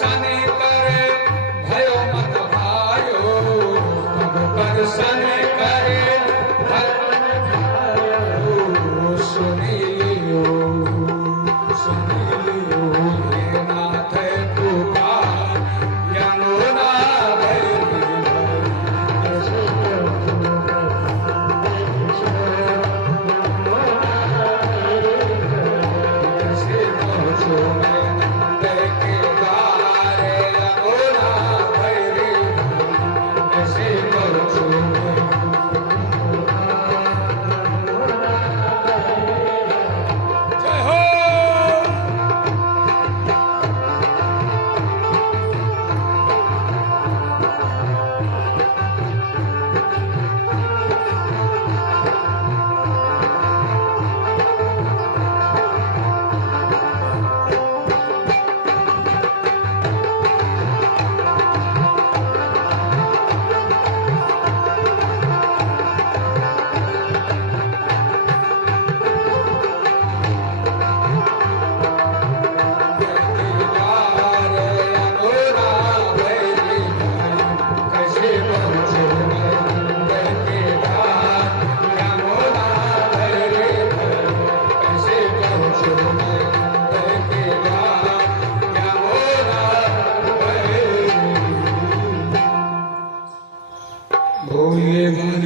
दर्शन करे भयो मन भायो, तब दर्शन करे सुन लियो हे नाथ पुकार यमुना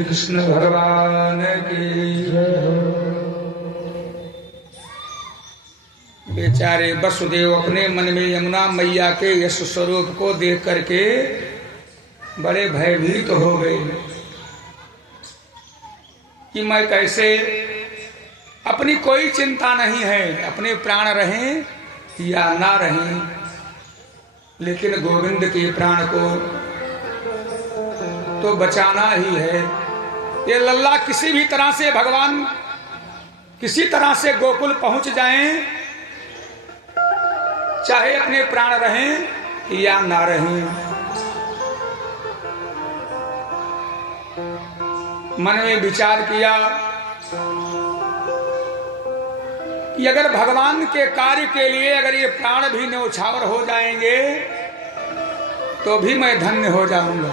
कृष्ण भगवान की जय हो। बेचारे वसुदेव अपने मन में यमुना मैया के यश स्वरूप को देख करके बड़े भयभीत हो गए कि मैं कैसे, अपनी कोई चिंता नहीं है, अपने प्राण रहें या ना रहें, लेकिन गोविंद के प्राण को तो बचाना ही है। ये लल्ला किसी भी तरह से भगवान किसी तरह से गोकुल पहुंच जाएं, चाहे अपने प्राण रहें या ना रहें। मन में विचार किया कि अगर भगवान के कार्य के लिए अगर ये प्राण भी न्यौछावर हो जाएंगे तो भी मैं धन्य हो जाऊंगा।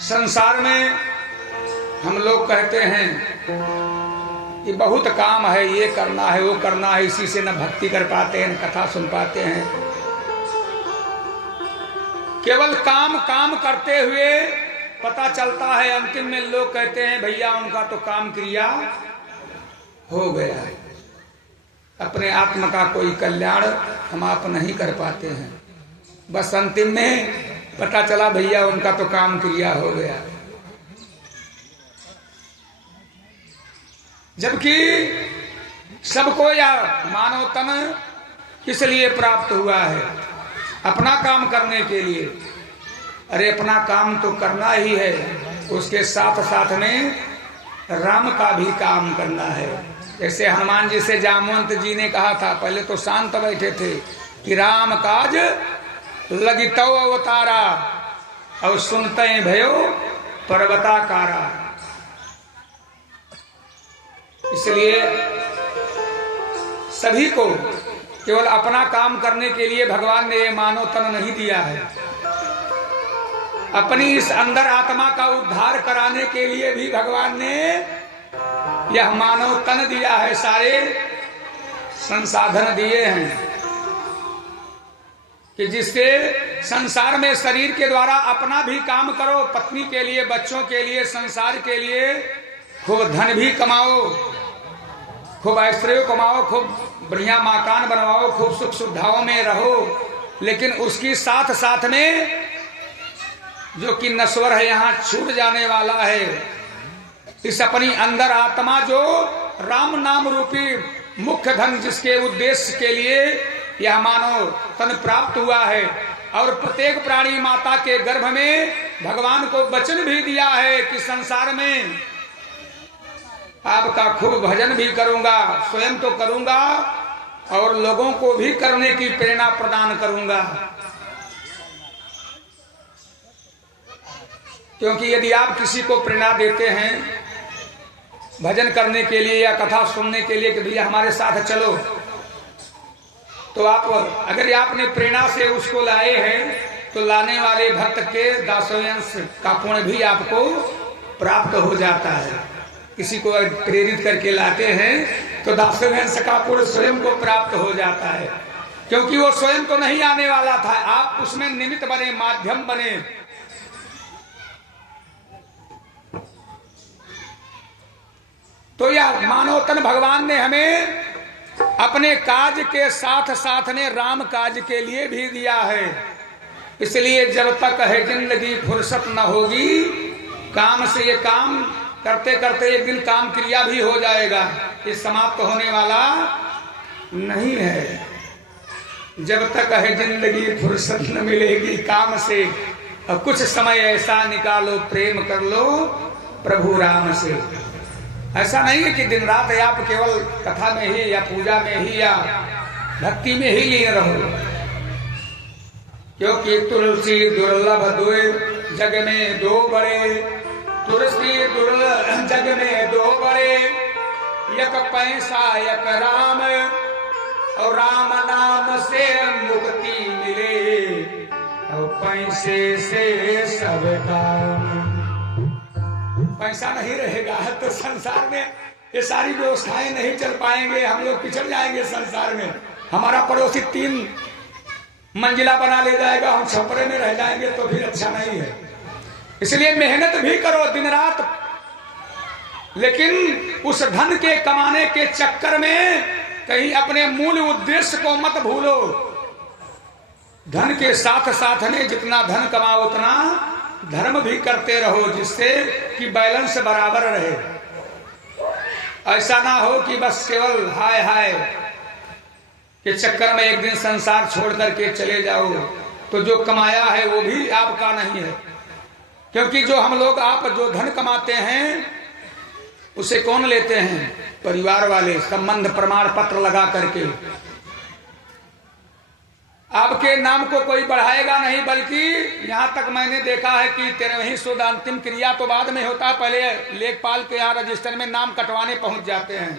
संसार में हम लोग कहते हैं कि बहुत काम है, ये करना है वो करना है, इसी से न भक्ति कर पाते हैं न कथा सुन पाते हैं। केवल काम काम करते हुए पता चलता है, अंतिम में लोग कहते हैं भैया उनका तो काम क्रिया हो गया है, अपने आत्मा का कोई कल्याण हम आप नहीं कर पाते हैं। बस अंतिम में पता चला भैया उनका तो काम क्रिया हो गया। जबकि सबको या मानव तन किस लिए प्राप्त हुआ है? अपना काम करने के लिए। अरे अपना काम तो करना ही है, उसके साथ साथ में राम का भी काम करना है। जैसे हनुमान जी से जामवंत जी ने कहा था, पहले तो शांत बैठे थे कि राम काज लगितो अवतारा और सुनते भयो पर्वताकारा। इसलिए सभी को केवल अपना काम करने के लिए भगवान ने ये मानव तन नहीं दिया है, अपनी इस अंदर आत्मा का उद्धार कराने के लिए भी भगवान ने यह मानव तन दिया है, सारे संसाधन दिए हैं कि जिससे संसार में शरीर के द्वारा अपना भी काम करो, पत्नी के लिए, बच्चों के लिए, संसार के लिए खूब धन भी कमाओ, खूब ऐश्वर्य कमाओ, खूब बढ़िया मकान बनवाओ, खूब सुख सुविधाओं में रहो, लेकिन उसकी साथ साथ में जो कि नश्वर है, यहाँ छूट जाने वाला है, इस अपनी अंदर आत्मा जो राम नाम रूपी मुख्य धन जिसके उद्देश्य के लिए यह मानव तन प्राप्त हुआ है, और प्रत्येक प्राणी माता के गर्भ में भगवान को वचन भी दिया है कि संसार में आपका खूब भजन भी करूंगा, स्वयं तो करूंगा और लोगों को भी करने की प्रेरणा प्रदान करूंगा। क्योंकि यदि आप किसी को प्रेरणा देते हैं भजन करने के लिए या कथा सुनने के लिए कि भैया हमारे साथ चलो, तो आप अगर आपने प्रेरणा से उसको लाए हैं तो लाने वाले भक्त के दासोयंश का पुण्य भी आपको प्राप्त हो जाता है। किसी को प्रेरित करके लाते हैं तो दासोयंश का पुण्य स्वयं को प्राप्त हो जाता है, क्योंकि वो स्वयं तो नहीं आने वाला था, आप उसमें निमित्त बने, माध्यम बने। तो यह मानव तन भगवान ने हमें अपने काज के साथ साथ ने राम काज के लिए भी दिया है। इसलिए जब तक है जिंदगी फुर्सत न होगी काम से, ये काम करते करते एक दिन काम क्रिया भी हो जाएगा, ये समाप्त होने वाला नहीं है। जब तक है जिंदगी फुर्सत न मिलेगी काम से, और कुछ समय ऐसा निकालो प्रेम कर लो प्रभु राम से। ऐसा नहीं है कि दिन रात आप केवल कथा में ही या पूजा में ही या भक्ति में ही लीन रहो, क्योंकि तुलसी दुर्लभ दुए जग में दो बड़े, तुलसी दुर्लभ जग में दो बड़े, एक पैसा एक राम, और राम नाम से मुक्ति मिले, और पैसे से सब काम। पैसा नहीं रहेगा तो संसार में ये सारी व्यवस्थाएं नहीं चल पाएंगे, हम लोग पिछड़ जाएंगे संसार में। हमारा पड़ोसी 3 मंजिला बना ले जाएगा, हम छपरे में रह जाएंगे, तो फिर अच्छा नहीं है। इसलिए मेहनत भी करो दिन रात, लेकिन उस धन के कमाने के चक्कर में कहीं अपने मूल उद्देश्य को मत भूलो। धन के साथ साथ में जितना धन कमाओ उतना धर्म भी करते रहो, जिससे कि बैलेंस बराबर रहे। ऐसा ना हो कि बस केवल हाय हाय के चक्कर में एक दिन संसार छोड़ करके चले जाओ, तो जो कमाया है वो भी आपका नहीं है। क्योंकि जो हम लोग आप जो धन कमाते हैं उसे कौन लेते हैं? परिवार वाले, संबंध प्रमाण पत्र लगा करके। आपके नाम को कोई बढ़ाएगा नहीं, बल्कि यहां तक मैंने देखा है कि 13वीं शुद्ध अंतिम क्रिया तो बाद में होता, पहले लेखपाल के यहाँ रजिस्टर में नाम कटवाने पहुंच जाते हैं।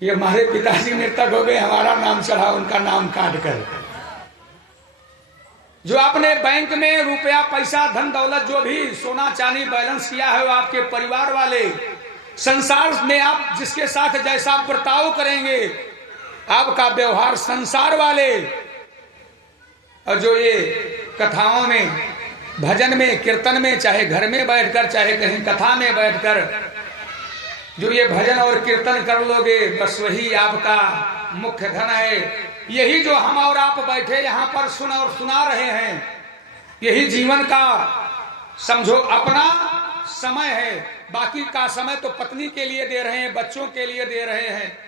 ये हमारे पिताजी मृतक हो गए, हमारा नाम चढ़ा उनका नाम काट कर। जो आपने बैंक में रुपया पैसा धन दौलत जो भी सोना चांदी बैलेंस किया है वो आपके परिवार वाले। संसार में आप जिसके साथ जैसा बर्ताव करेंगे आपका व्यवहार संसार वाले। और जो ये कथाओं में, भजन में, कीर्तन में, चाहे घर में बैठकर चाहे कहीं कथा में बैठकर जो ये भजन और कीर्तन कर लोगे, बस वही आपका मुख्य धन है। यही जो हम और आप बैठे यहाँ पर सुन और सुना रहे हैं, यही जीवन का समझो अपना समय है। बाकी का समय तो पत्नी के लिए दे रहे हैं, बच्चों के लिए दे रहे हैं,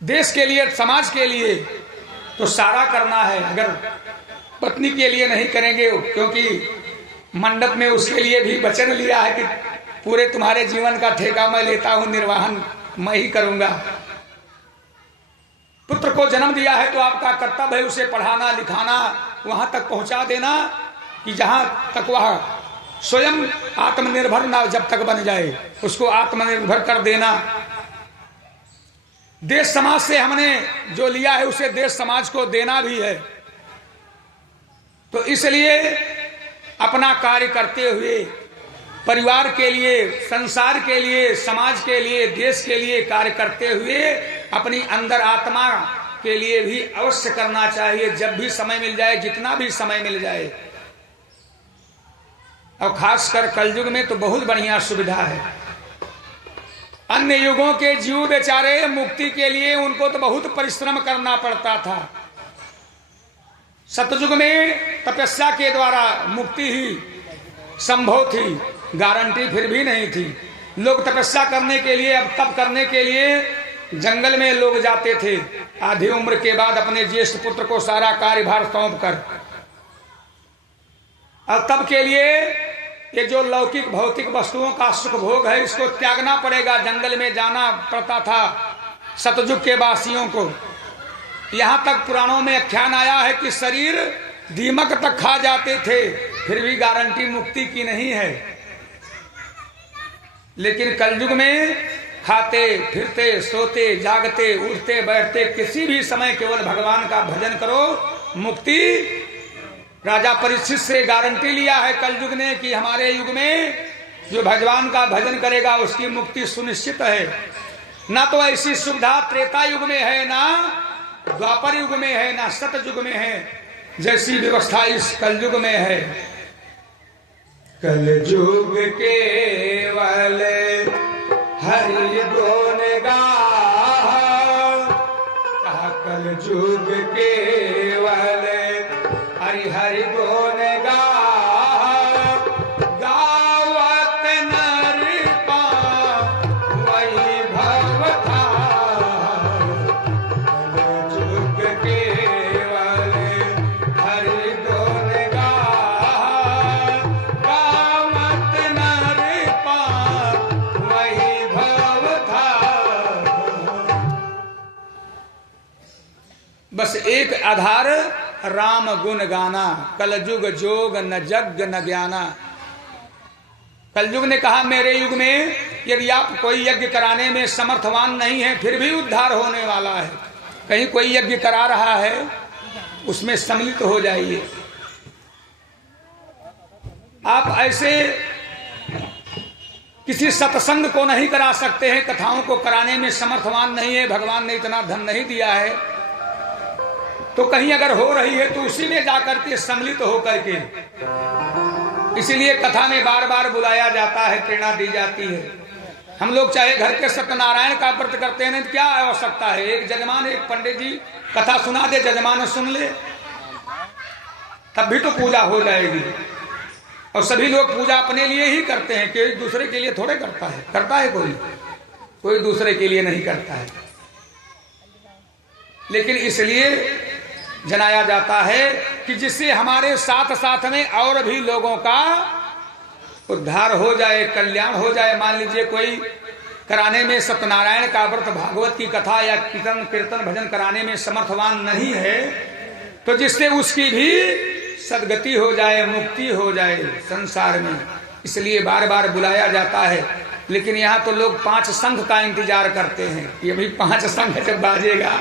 देश के लिए, समाज के लिए तो सारा करना है। अगर पत्नी के लिए नहीं करेंगे, क्योंकि मंडप में उसके लिए भी वचन लिया है कि पूरे तुम्हारे जीवन का ठेका मैं लेता हूं, निर्वाहन मैं ही करूंगा। पुत्र को जन्म दिया है तो आपका कर्तव्य है उसे पढ़ाना लिखाना, वहां तक पहुंचा देना कि जहां तक वह स्वयं आत्मनिर्भर ना जब तक बन जाए, उसको आत्मनिर्भर कर देना। देश समाज से हमने जो लिया है उसे देश समाज को देना भी है। तो इसलिए अपना कार्य करते हुए परिवार के लिए, संसार के लिए, समाज के लिए, देश के लिए कार्य करते हुए अपनी अंदर आत्मा के लिए भी अवश्य करना चाहिए, जब भी समय मिल जाए, जितना भी समय मिल जाए। और खासकर कलयुग में तो बहुत बढ़िया सुविधा है। अन्य युगों के जीव बेचारे मुक्ति के लिए उनको तो बहुत परिश्रम करना पड़ता था। सतयुग में तपस्या के द्वारा मुक्ति ही संभव थी, गारंटी फिर भी नहीं थी। लोग तपस्या करने के लिए, अब तप करने के लिए जंगल में लोग जाते थे आधी उम्र के बाद अपने ज्येष्ठ पुत्र को सारा कार्यभार सौंप कर। और तब के लिए ये जो लौकिक भौतिक वस्तुओं का सुख भोग है इसको त्यागना पड़ेगा, जंगल में जाना पड़ता था सतयुग के वासियों को। यहां तक पुराणों में आख्यान आया है कि शरीर दीमक तक खा जाते थे, फिर भी गारंटी मुक्ति की नहीं है। लेकिन कलयुग में खाते फिरते सोते जागते उठते बैठते किसी भी समय केवल भगवान का भजन करो, मुक्ति। राजा परीक्षित से गारंटी लिया है कलयुग ने कि हमारे युग में जो भगवान का भजन करेगा उसकी मुक्ति सुनिश्चित है। ना तो ऐसी सुविधा त्रेता युग में है, ना द्वापर युग में है, ना सतयुग में है, जैसी व्यवस्था इस कलयुग में है। कलयुग केवल हरि गुण गाहा, कलयुग केवल हरि हरि गुण गाहा, गावत नर पावई भव थाहा। कलयुग केवल हरि गुण गाहा, गावत नर पावई भव थाहा। बस एक आधार राम गुण गाना, कलयुग जोग न जग न ज्ञाना। कलयुग ने कहा मेरे युग में यदि आप कोई यज्ञ कराने में समर्थवान नहीं है फिर भी उद्धार होने वाला है। कहीं कोई यज्ञ करा रहा है उसमें सम्मिलित हो जाइए। आप ऐसे किसी सत्संग को नहीं करा सकते हैं, कथाओं को कराने में समर्थवान नहीं है, भगवान ने इतना धन नहीं दिया है, तो कहीं अगर हो रही है तो उसी में जाकर के सम्मिलित होकर के। इसीलिए कथा में बार बार बुलाया जाता है, प्रेरणा दी जाती है। हम लोग चाहे घर के सत्यनारायण का व्रत करते हैं तो क्या आवश्यकता है, एक जजमान एक पंडित जी कथा सुना दे, जजमान सुन ले, तब भी तो पूजा हो जाएगी। और सभी लोग पूजा अपने लिए ही करते हैं, कि दूसरे के लिए थोड़े करता है। करता है कोई दूसरे के लिए नहीं करता है। लेकिन इसलिए जनाया जाता है कि जिससे हमारे साथ साथ में और भी लोगों का उद्धार हो जाए, कल्याण हो जाए। मान लीजिए कोई कराने में सत्यनारायण का व्रत, भागवत की कथा या कीर्तन भजन कराने में समर्थवान नहीं है, तो जिससे उसकी भी सदगति हो जाए, मुक्ति हो जाए संसार में। इसलिए बार बार बुलाया जाता है। लेकिन यहाँ तो लोग 5 शंख का इंतजार करते हैं, ये भी 5 शंख जब बाजेगा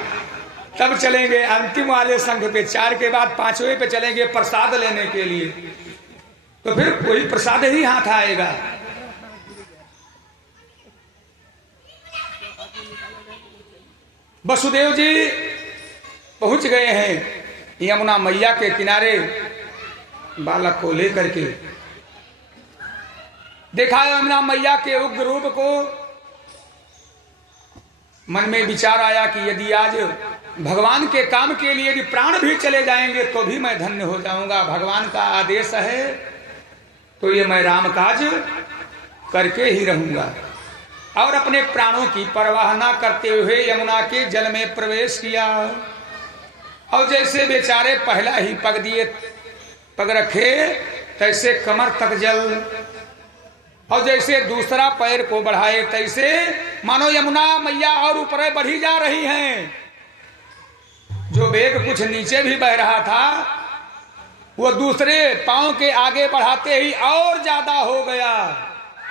तब चलेंगे अंतिम वाले संघ पे, 4 के बाद 5वें पे चलेंगे प्रसाद लेने के लिए। तो फिर कोई प्रसाद ही हाथ आएगा। वसुदेव जी पहुंच गए हैं यमुना मैया के किनारे बालक को लेकर के। देखा यमुना मैया के उग्र रूप को, मन में विचार आया कि यदि आज भगवान के काम के लिए यदि प्राण भी चले जाएंगे तो भी मैं धन्य हो जाऊंगा। भगवान का आदेश है तो ये मैं राम काज करके ही रहूंगा। और अपने प्राणों की परवाह न करते हुए यमुना के जल में प्रवेश किया। और जैसे बेचारे पहला ही पग रखे तैसे कमर तक जल, और जैसे दूसरा पैर को बढ़ाए तैसे मानो यमुना मैया और ऊपर बढ़ी जा रही हैं। जो वेग कुछ नीचे भी बह रहा था वो दूसरे पांव के आगे बढ़ाते ही और ज्यादा हो गया।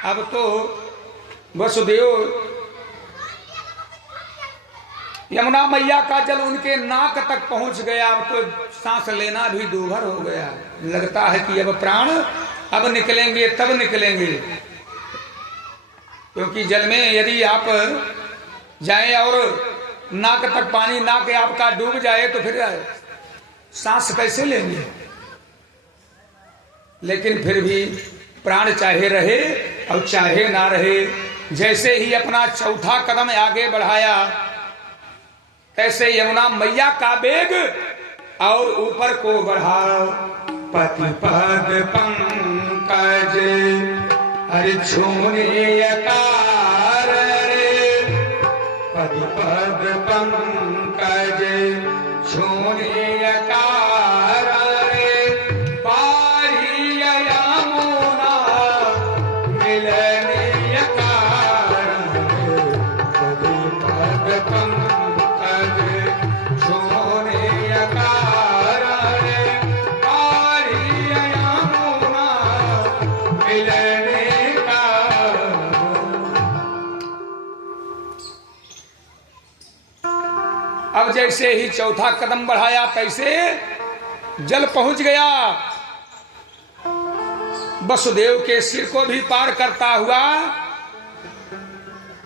अब तो वसुदेव यमुना मैया का जल उनके नाक तक पहुंच गया। अब तो सांस लेना भी दूभर हो गया। लगता है कि अब प्राण अब निकलेंगे तब निकलेंगे, क्योंकि जल में यदि आप जाएं और नाक तक पानी नाक आपका डूब जाए तो फिर सांस कैसे लेंगे। लेकिन फिर भी प्राण चाहे रहे और चाहे ना रहे, जैसे ही अपना चौथा कदम आगे बढ़ाया तैसे यमुना मैया का वेग और ऊपर को बढ़ा। पति पद पंकज हरि छूने अकार रे, पति पद पंकज छूने अकार रे, पारी यमुना मिलने अकार रे, पति पद पंकज छूने अकार रे, पारी यमुना मिलने का। अब जैसे ही चौथा कदम बढ़ाया तैसे जल पहुंच गया, वसुदेव के सिर को भी पार करता हुआ।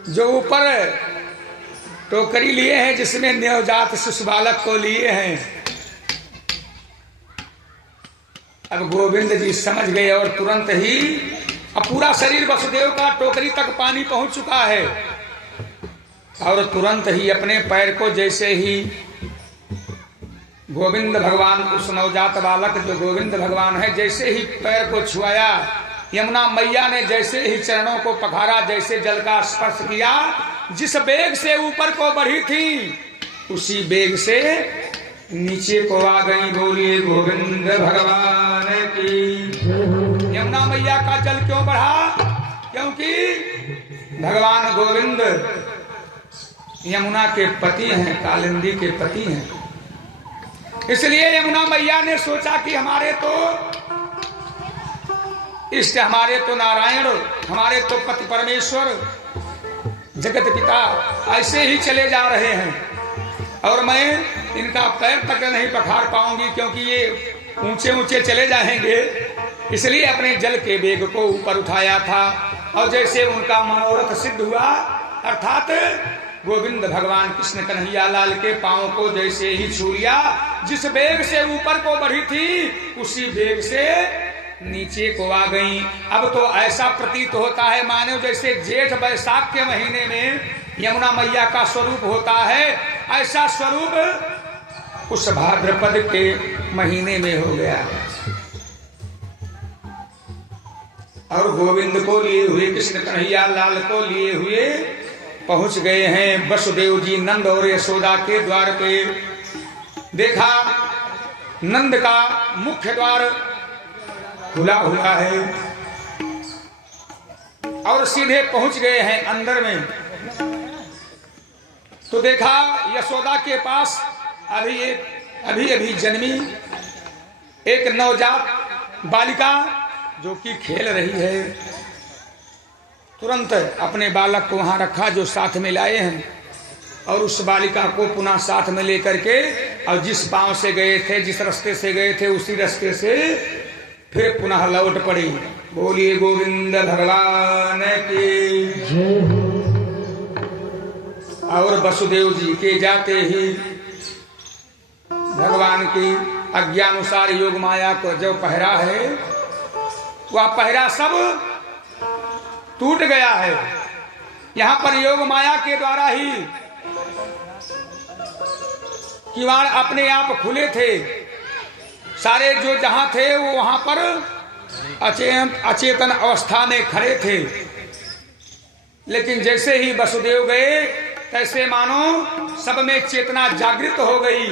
जो ऊपर टोकरी लिए हैं जिसमें नवजात शिशु बालक को लिए हैं, अब गोविंद जी समझ गए और तुरंत ही अब पूरा शरीर वसुदेव का टोकरी तक पानी पहुंच चुका है, और तुरंत ही अपने पैर को जैसे ही गोविंद भगवान, उस नवजात बालक जो गोविंद भगवान है, जैसे ही पैर को छुआया, यमुना मैया ने जैसे ही चरणों को पखारा, जैसे जल का स्पर्श किया, जिस वेग से ऊपर को बढ़ी थी उसी वेग से नीचे को आ गई। बोलिए गोविंद भगवान की। यमुना मैया का जल क्यों बढ़ा? क्योंकि भगवान गोविंद यमुना के पति हैं, कालिंदी के पति हैं। इसलिए यमुना मैया ने सोचा कि हमारे तो इष्ट, हमारे तो नारायण, हमारे तो पति परमेश्वर जगत पिता ऐसे ही चले जा रहे हैं और मैं इनका पैर तक नहीं पखार पाऊंगी, क्योंकि ये ऊंचे ऊंचे चले जाएंगे। इसलिए अपने जल के वेग को ऊपर उठाया था, और जैसे उनका मनोरथ सिद्ध हुआ, अर्थात गोविंद भगवान कृष्ण कन्हैया लाल के पांव को जैसे ही छू लिया, जिस वेग से ऊपर को बढ़ी थी उसी वेग से नीचे को आ गई। अब तो ऐसा प्रतीत होता है मानो जैसे जेठ बैसाख के महीने में यमुना मैया का स्वरूप होता है, ऐसा स्वरूप उस भाद्रपद के महीने में हो गया। और गोविंद को लिए हुए, कृष्ण कन्हैया लाल को लिए हुए पहुंच गए हैं वसुदेव जी नंद और यशोदा के द्वार पे। देखा नंद का मुख्य द्वार खुला हुआ है और सीधे पहुंच गए हैं अंदर में। तो देखा यशोदा के पास अभी जन्मी एक नवजात बालिका जो कि खेल रही है। तुरंत अपने बालक को वहां रखा जो साथ में लाए हैं, और उस बालिका को पुनः साथ में लेकर के, और जिस पांव से गए थे, जिस रास्ते से गए थे, उसी रास्ते से फिर पुनः लौट पड़ी। बोलिए गोविंद भगवान की। और वसुदेव जी के जाते ही भगवान की आज्ञानुसार योग माया को जो पहरा है, वह पहरा सब टूट गया है। यहां पर योग माया के द्वारा ही किवाड़ अपने आप खुले थे। सारे जो जहां थे वो वहां पर अचेतन अवस्था में खड़े थे, लेकिन जैसे ही वसुदेव गए तैसे मानो सब में चेतना जागृत हो गई।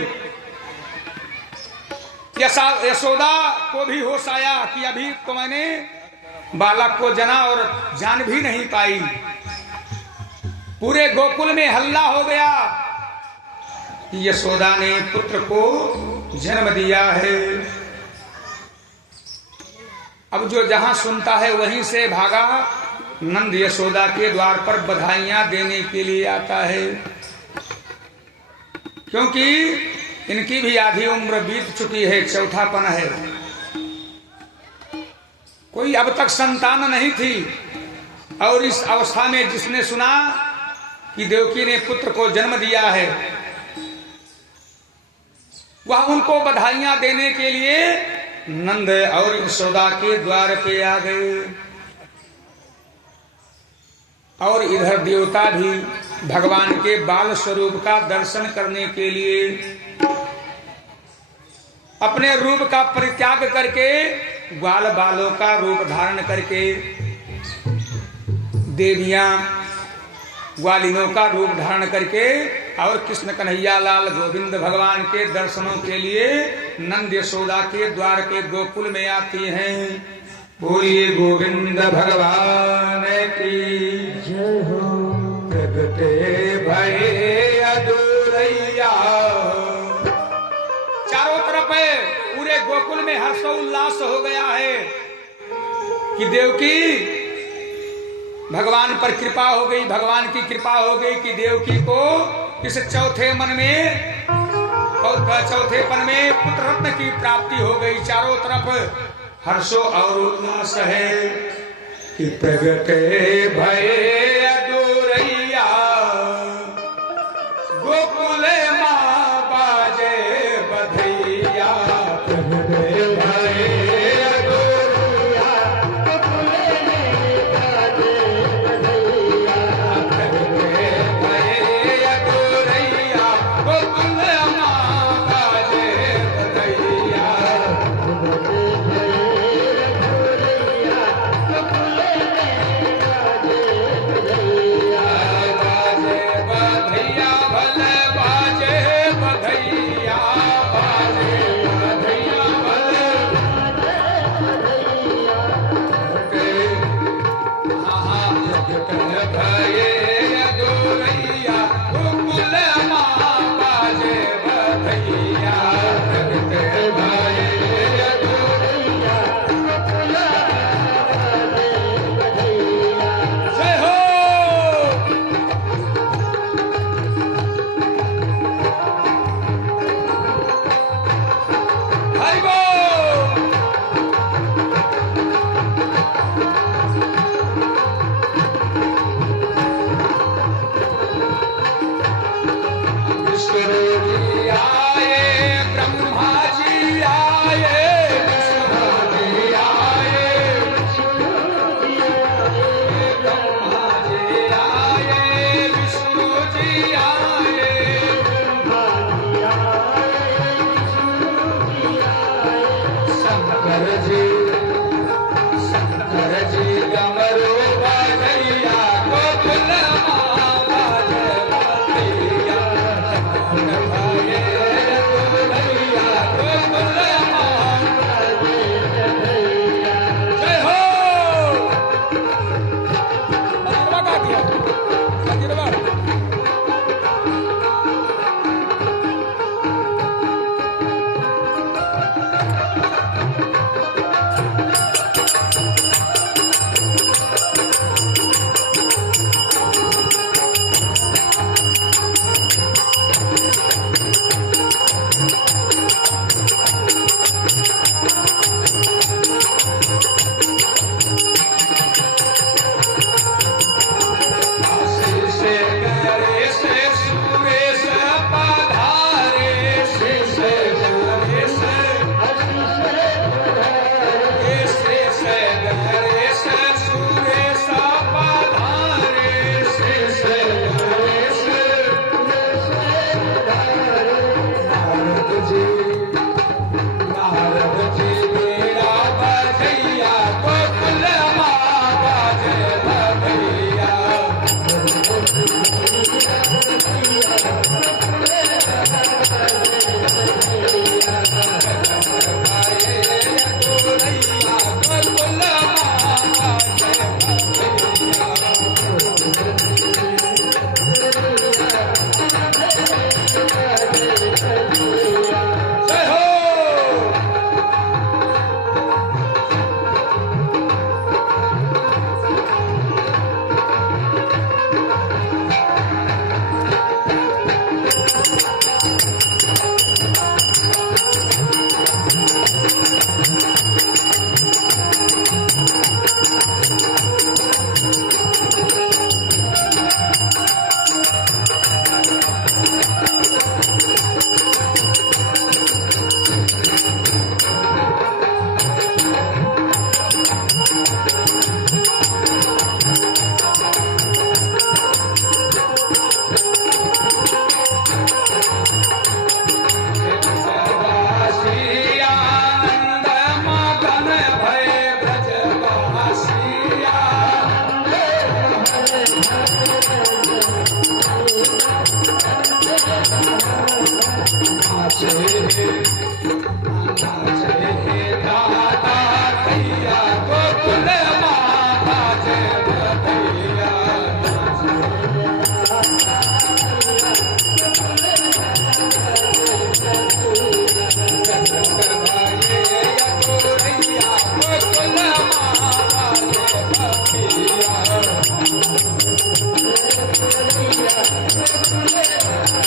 यशोदा को भी होश आया कि अभी तो मैंने बालक को जना और जान भी नहीं पाई। पूरे गोकुल में हल्ला हो गया कि यशोदा ने पुत्र को जन्म दिया है। अब जो जहां सुनता है वहीं से भागा नंद यशोदा के द्वार पर बधाइयां देने के लिए आता है, क्योंकि इनकी भी आधी उम्र बीत चुकी है, चौथापन है। कोई अब तक संतान नहीं थी, और इस अवस्था में जिसने सुना कि देवकी ने पुत्र को जन्म दिया है, वह उनको बधाइयां देने के लिए नंद और यशोदा के द्वार पे आ गए। और इधर देवता भी भगवान के बाल स्वरूप का दर्शन करने के लिए अपने रूप का परित्याग करके ग्वाल बालों का रूप धारण करके देवियां ग्वालिनों का रूप धारण करके और कृष्ण कन्हैया लाल गोविंद भगवान के दर्शनों के लिए नंद यशोदा के द्वार के गोकुल में आती हैं। बोलिए गोविंद भगवान की जय हो। प्रगटे भये अदुरैया। चारों तरफ पूरे गोकुल में हर्षोल्लास हो गया है कि देवकी भगवान पर कृपा हो गई, भगवान की कृपा हो गई कि देवकी को इस चौथे मन में और चौथेपन में पुत्र रत्न की प्राप्ति हो गई। चारों तरफ हर्षो और उल्लास है कि प्रगटे भय अदूरैया गोकुल माँ बाजे बधैया। प्रगटे भय अदूरैया गोकुल बाजे बधैया। प्रगटे भय अदूरैया गोकुल माँ बाजे बधैया। Yeah.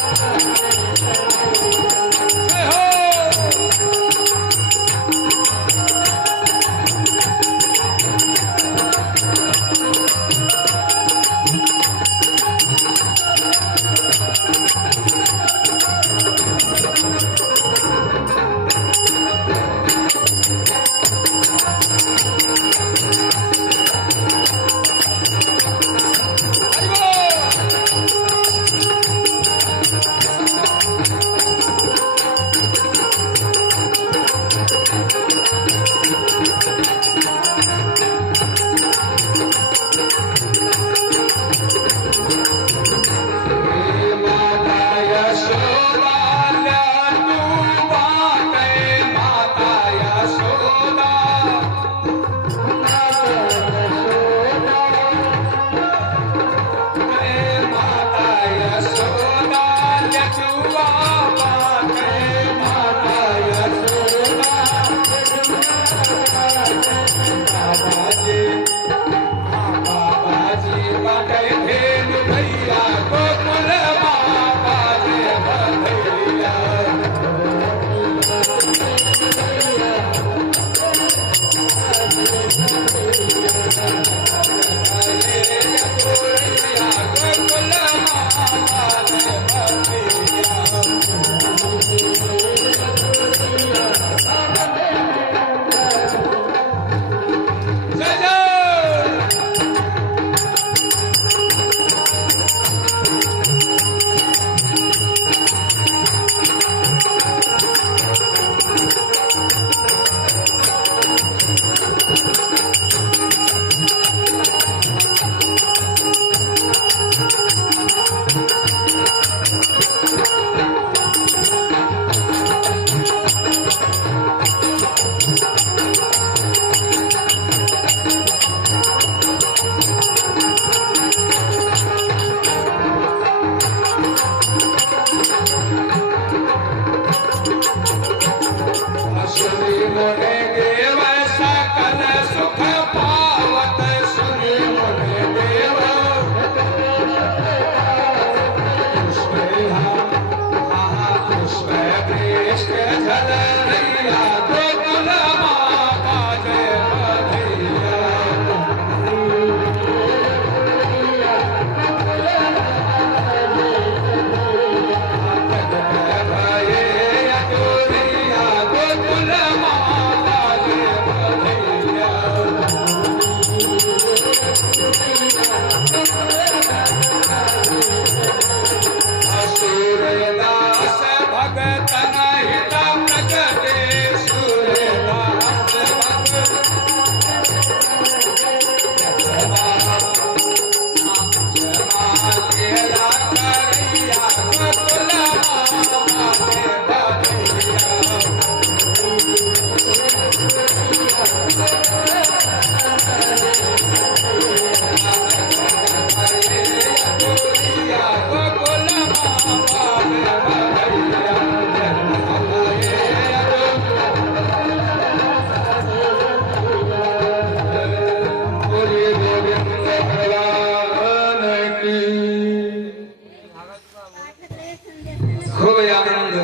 खूब आनंद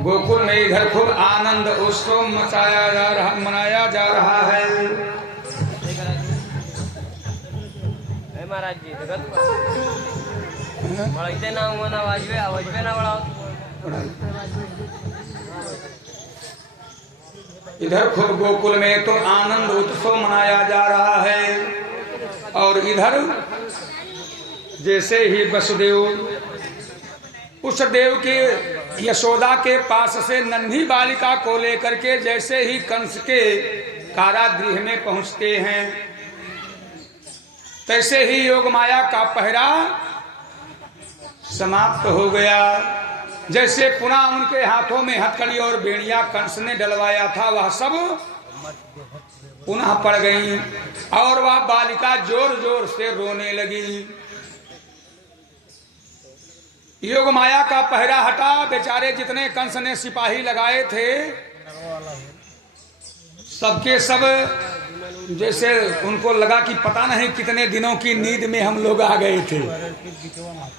गोकुल में इधर खूब आनंद उत्सव मनाया जा रहा है। महाराज जी ना हुआ ना वाजबे ना बढ़ाओ। इधर खूब गोकुल में तो आनंद उत्सव मनाया जा रहा है और इधर जैसे ही वसुदेव उस देव के यशोदा के पास से नन्ही बालिका को लेकर के जैसे ही कंस के कारागृह में पहुंचते हैं, तैसे ही योग माया का पहरा समाप्त हो गया। जैसे पुनः उनके हाथों में हथकड़ी और बेड़िया कंस ने डलवाया था वह सब पुनः पड़ गई और वह बालिका जोर जोर से रोने लगी। योग माया का पहरा हटा, बेचारे जितने कंस ने सिपाही लगाए थे सबके सब जैसे उनको लगा कि पता नहीं कितने दिनों की नींद में हम लोग आ गए थे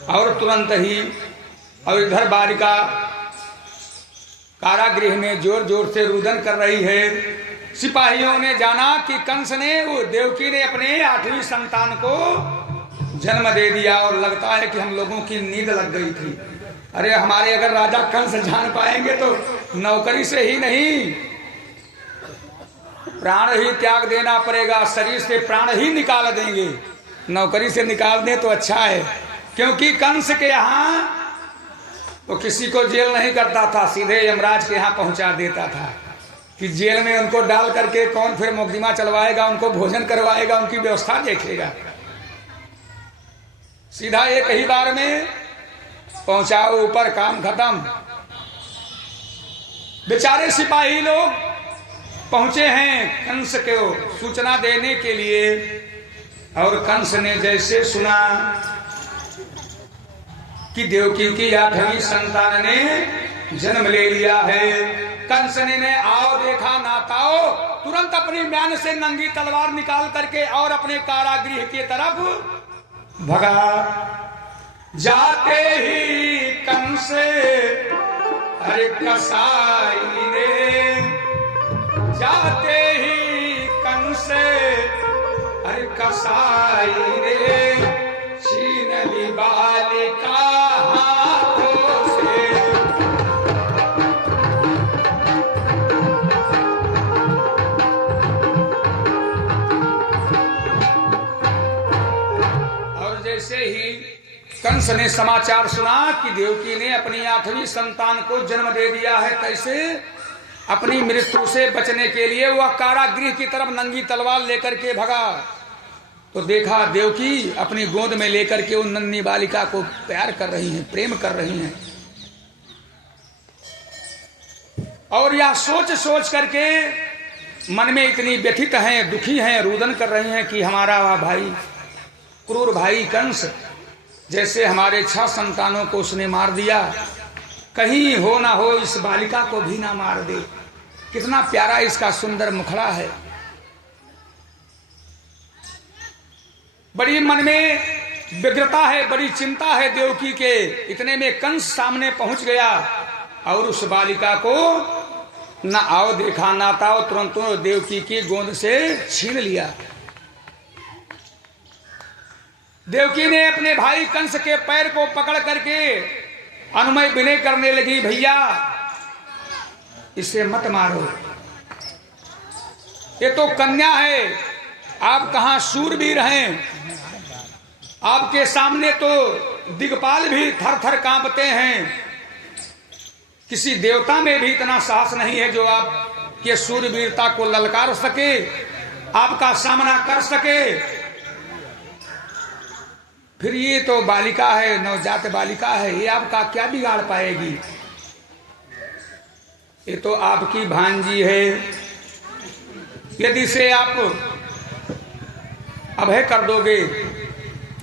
और तुरंत ही और इधर बालिका कारागृह में जोर जोर से रुदन कर रही है। सिपाहियों ने जाना कि कंस ने वो देवकी ने अपने 8वीं संतान को जन्म दे दिया और लगता है कि हम लोगों की नींद लग गई थी। अरे हमारे अगर राजा कंस जान पाएंगे तो नौकरी से ही नहीं प्राण ही त्याग देना पड़ेगा, शरीर से प्राण ही निकाल देंगे। नौकरी से निकाल दें तो अच्छा है, क्योंकि कंस के यहाँ तो किसी को जेल नहीं करता था, सीधे यमराज के यहाँ पहुंचा देता था कि जेल में उनको डाल करके कौन फिर मुकदमा चलवाएगा, उनको भोजन करवाएगा, उनकी व्यवस्था देखेगा। सीधा एक ही बार में पहुंचाओ ऊपर, काम खत्म। बेचारे सिपाही लोग पहुंचे हैं कंस को सूचना देने के लिए और कंस ने जैसे सुना कि देवकी की 8वीं संतान ने जन्म ले लिया है, कंस ने आओ देखा नाताओ तुरंत अपनी म्यान से नंगी तलवार निकाल करके और अपने कारागृह की तरफ भगा। जाते ही कंस अरे कसाई ने, जाते ही कंस अरे कसाई ने छीन ली बालिका हाथों से। और जैसे ही कंस ने समाचार सुना कि देवकी ने अपनी 8वीं संतान को जन्म दे दिया है, कैसे अपनी मृत्यु से बचने के लिए वह कारागृह की तरफ नंगी तलवार लेकर के भगा तो देखा देवकी अपनी गोद में लेकर के उन नन्ही बालिका को प्यार कर रही हैं, प्रेम कर रही हैं। और यह सोच सोच करके मन में इतनी व्यथित हैं, दुखी हैं, रुदन कर रही हैं कि हमारा वह भाई क्रूर भाई कंस जैसे हमारे 6 संतानों को उसने मार दिया, कहीं हो ना हो इस बालिका को भी ना मार दे। कितना प्यारा इसका सुंदर मुखड़ा है। बड़ी मन में व्यग्रता है, बड़ी चिंता है देवकी के। इतने में कंस सामने पहुंच गया और उस बालिका को न आओ देखा ना ताओ तुरंत देवकी की गोद से छीन लिया। देवकी ने अपने भाई कंस के पैर को पकड़ करके अनुमय विनय करने लगी, भैया इसे मत मारो, ये तो कन्या है, आप कहां शूरवीर हैं, आपके सामने तो दिग्पाल भी थर थर कांपते हैं। किसी देवता में भी इतना साहस नहीं है जो आपके शूरवीरता को ललकार सके, आपका सामना कर सके। फिर ये तो बालिका है, नवजात बालिका है, ये आपका क्या बिगाड़ पाएगी, ये तो आपकी भांजी है। यदि इसे आप अभय कर दोगे,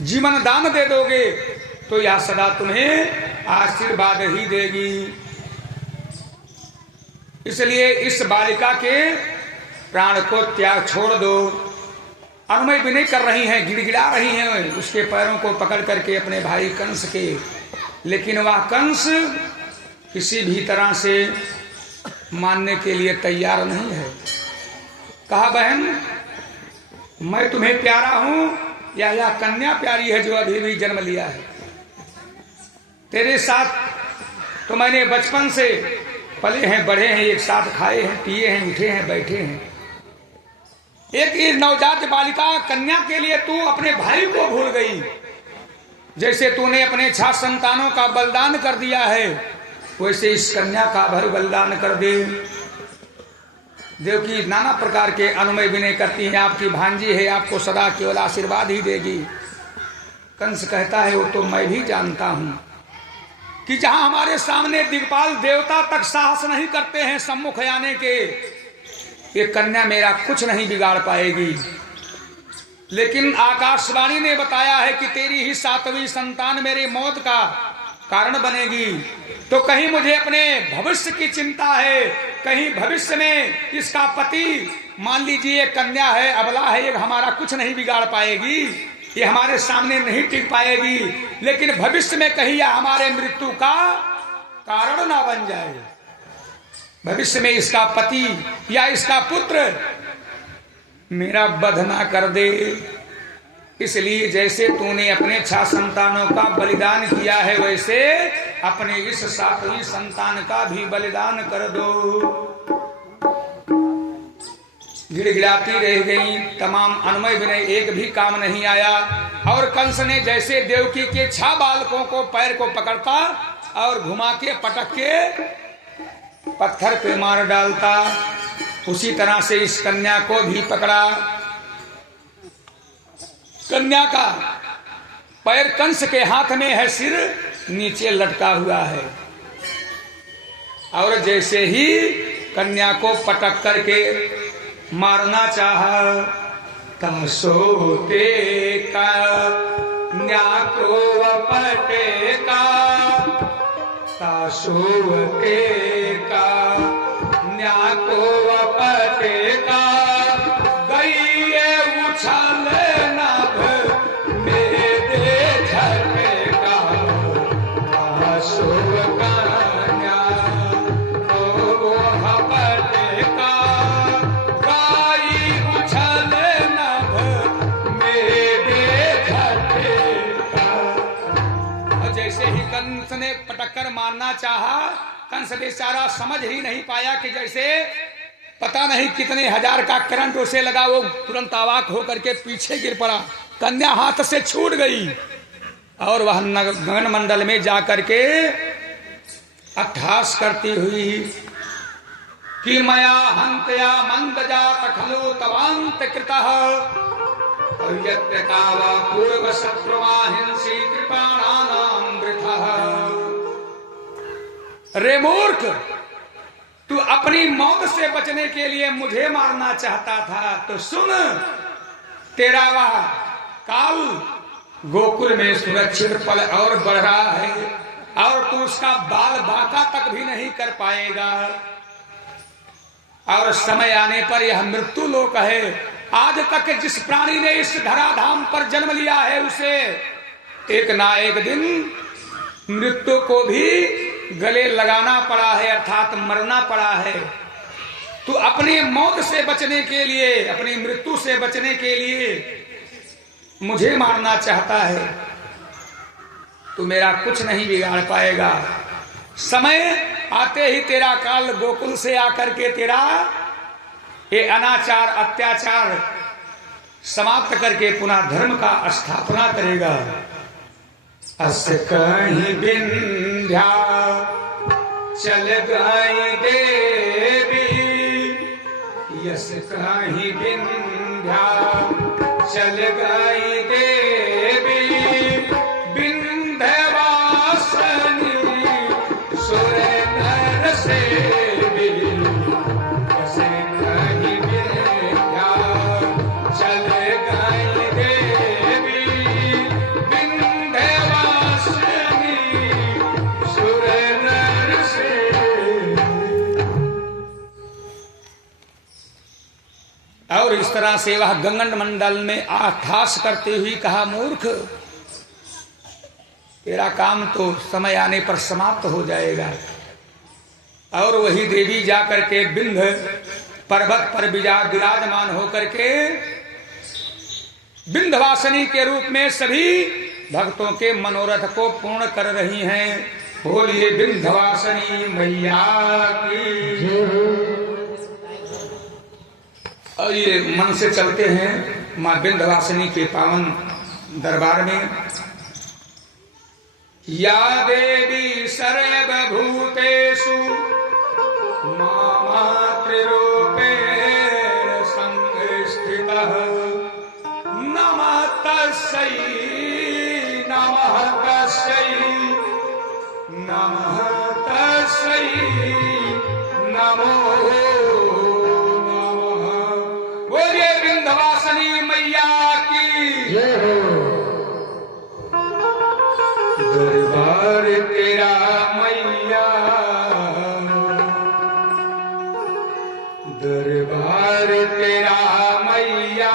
जीवन दान दे दोगे तो यह सदा तुम्हें आशीर्वाद ही देगी। इसलिए इस बालिका के प्राण को त्याग छोड़ दो। अनुमय विनय कर रही हैं, गिड़गिड़ा रही हैं उसके पैरों को पकड़ करके अपने भाई कंस के। लेकिन वह कंस किसी भी तरह से मानने के लिए तैयार नहीं है। कहा, बहन मैं तुम्हें प्यारा हूं या यह कन्या प्यारी है जो अभी भी जन्म लिया है? तेरे साथ तो मैंने बचपन से पले हैं, बढ़े हैं, एक साथ खाए हैं, पिए हैं, उठे हैं, बैठे हैं। एक ही नवजात बालिका कन्या के लिए तू अपने भाई को भूल गई। जैसे तूने अपने 6 संतानों का बलिदान कर दिया है, वैसे इस कन्या का भर बलिदान कर दे। देवकी नाना प्रकार के अनुमय विनय करती है, आपकी भांजी है, आपको सदा केवल आशीर्वाद ही देगी। कंस कहता है, वो तो मैं भी जानता हूं कि जहां हमारे सामने दिग्पाल देवता तक साहस नहीं करते हैं सम्मुख आने के, ये कन्या मेरा कुछ नहीं बिगाड़ पाएगी। लेकिन आकाशवाणी ने बताया है कि तेरी ही 7वीं संतान मेरी मौत का कारण बनेगी। तो कहीं मुझे अपने भविष्य की चिंता है, कहीं भविष्य में इसका पति, मान लीजिए कन्या है, अबला है, ये हमारा कुछ नहीं बिगाड़ पाएगी, ये हमारे सामने नहीं टिक पाएगी। लेकिन भविष्य में कहीं यह हमारे मृत्यु का कारण ना बन जाए, भविष्य में इसका पति या इसका पुत्र मेरा वध ना कर दे। इसलिए जैसे तूने अपने 6 संतानों का बलिदान किया है, वैसे अपने इस 7वीं संतान का भी बलिदान कर दो। गिड़गिड़ाती रह गई, तमाम अनुमय विनय, एक भी काम नहीं आया। और कंस ने जैसे देवकी के 6 बालकों को पैर को पकड़ता और घुमा के पटक के पत्थर पे मार डालता, उसी तरह से इस कन्या को भी पकड़ा। कन्या का पैर कंस के हाथ में है, सिर नीचे लटका हुआ है। और जैसे ही कन्या को पटक करके मारना चाहा, सोते का कन्या को पटे का, सोते का कन्या को पटे का, गई उछल नभ मेरे झटे का, सोव कन्या को पटे का, गई उछल नभ मेरे झटे का। और जैसे ही कंस ने पटक्कर मारना चाहा, कंस बेचारा समझ ही नहीं पाया कि जैसे पता नहीं कितने हजार का करंट उसे लगा, वो तुरंत अवाक होकर के पीछे गिर पड़ा। कन्या हाथ से छूट गई और वह गगन मंडल में जाकर के अट्ठास करती हुई कि मया हंतया मंद जात खलु तवांत कृतः, पूर्व शत्रुवाहिंसी कृपाणानां वृथः। रे मूर्ख, तू अपनी मौत से बचने के लिए मुझे मारना चाहता था, तो सुन, तेरा वह काल गोकुल में सुरक्षित पल और बढ़ रहा है और तू उसका बाल बांका तक भी नहीं कर पाएगा। और समय आने पर यह मृत्यु लोक है। आज तक जिस प्राणी ने इस धराधाम पर जन्म लिया है, उसे एक ना एक दिन मृत्यु को भी गले लगाना पड़ा है, अर्थात मरना पड़ा है। तू अपनी मौत से बचने के लिए, अपनी मृत्यु से बचने के लिए मुझे मारना चाहता है, तू मेरा कुछ नहीं बिगाड़ पाएगा। समय आते ही तेरा काल गोकुल से आकर के तेरा ये अनाचार अत्याचार समाप्त करके पुनः धर्म का स्थापना करेगा। अस कहीं विंध्या चल गई देवी, यस कहीं विंध्या चल गई देवी, विंध्यवासिनी सुर नर सेवी, यस कहीं विंध्या चल गई देवी, और इस इस तरह से वह गंगन मंडल में आठास करते हुए कहा, मूर्ख, तेरा काम तो समय आने पर समाप्त हो जाएगा। और वही देवी जाकर के विंध्य पर्वत पर विराजमान होकर के विंध्यवासिनी के रूप में सभी भक्तों के मनोरथ को पूर्ण कर रही हैं। बोलिए विंध्यवासिनी मैया की। और ये मन से चलते हैं मां विंध्यवासिनी के पावन दरबार में। या देवी सर्वभूतेषु मातृरूपेण संस्थितः नमः तस्यै नमः तस्यै नमः तस्यै नमो नमः। बोलिए विंध्यवासिनी मैया की। दरबार तेरा मैया, दरबार तेरा मैया,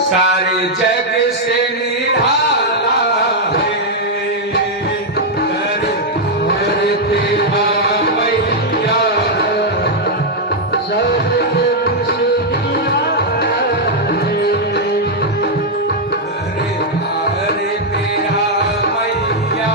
सारे जग से निराला है। दरबार तेरा मैया, सारे जग से निराला है। दरबार तेरा मैया,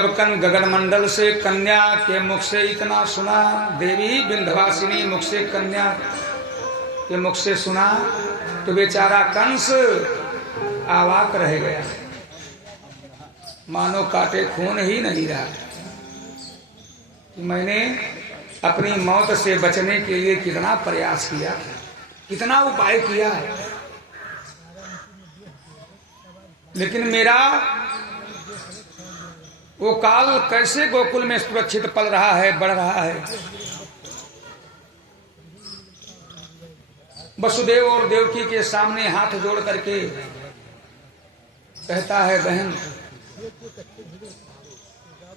जब गगन मंडल से कन्या के मुख से इतना सुना, देवी विंध्यवासिनी मुख से कन्या के मुख से सुना, तो बेचारा कंस अवाक रह गया, मानो काटे खून ही नहीं रहा। मैंने अपनी मौत से बचने के लिए कितना प्रयास किया, कितना उपाय किया, लेकिन मेरा वो काल कैसे गोकुल में सुरक्षित पल रहा है, बढ़ रहा है। वसुदेव और देवकी के सामने हाथ जोड़ करके कहता है, बहन,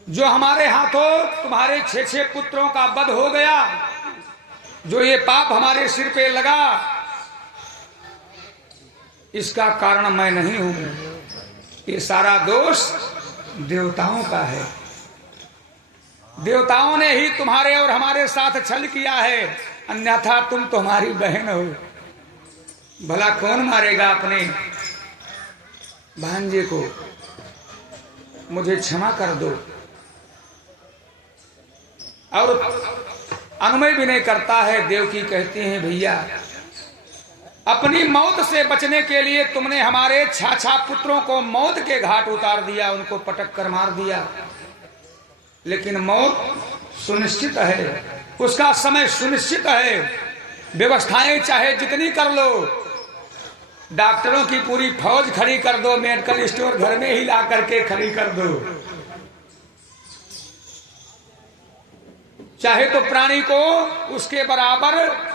जो हमारे हाथों तुम्हारे 6 पुत्रों का वध हो गया, जो ये पाप हमारे सिर पे लगा, इसका कारण मैं नहीं हूं। ये सारा दोष देवताओं का है। देवताओं ने ही तुम्हारे और हमारे साथ छल किया है, अन्यथा तुम तो हमारी बहन हो। भला कौन मारेगा अपने भांजे को? मुझे क्षमा कर दो। और अनुमय भी नहीं करता है। देवकी कहती हैं, भैया, अपनी मौत से बचने के लिए तुमने हमारे 6 पुत्रों को मौत के घाट उतार दिया, उनको पटक कर मार दिया, लेकिन मौत सुनिश्चित है, उसका समय सुनिश्चित है। व्यवस्थाएं चाहे जितनी कर लो, डॉक्टरों की पूरी फौज खड़ी कर दो, मेडिकल स्टोर घर में ही ला करके खड़ी कर दो, चाहे तो प्राणी को उसके बराबर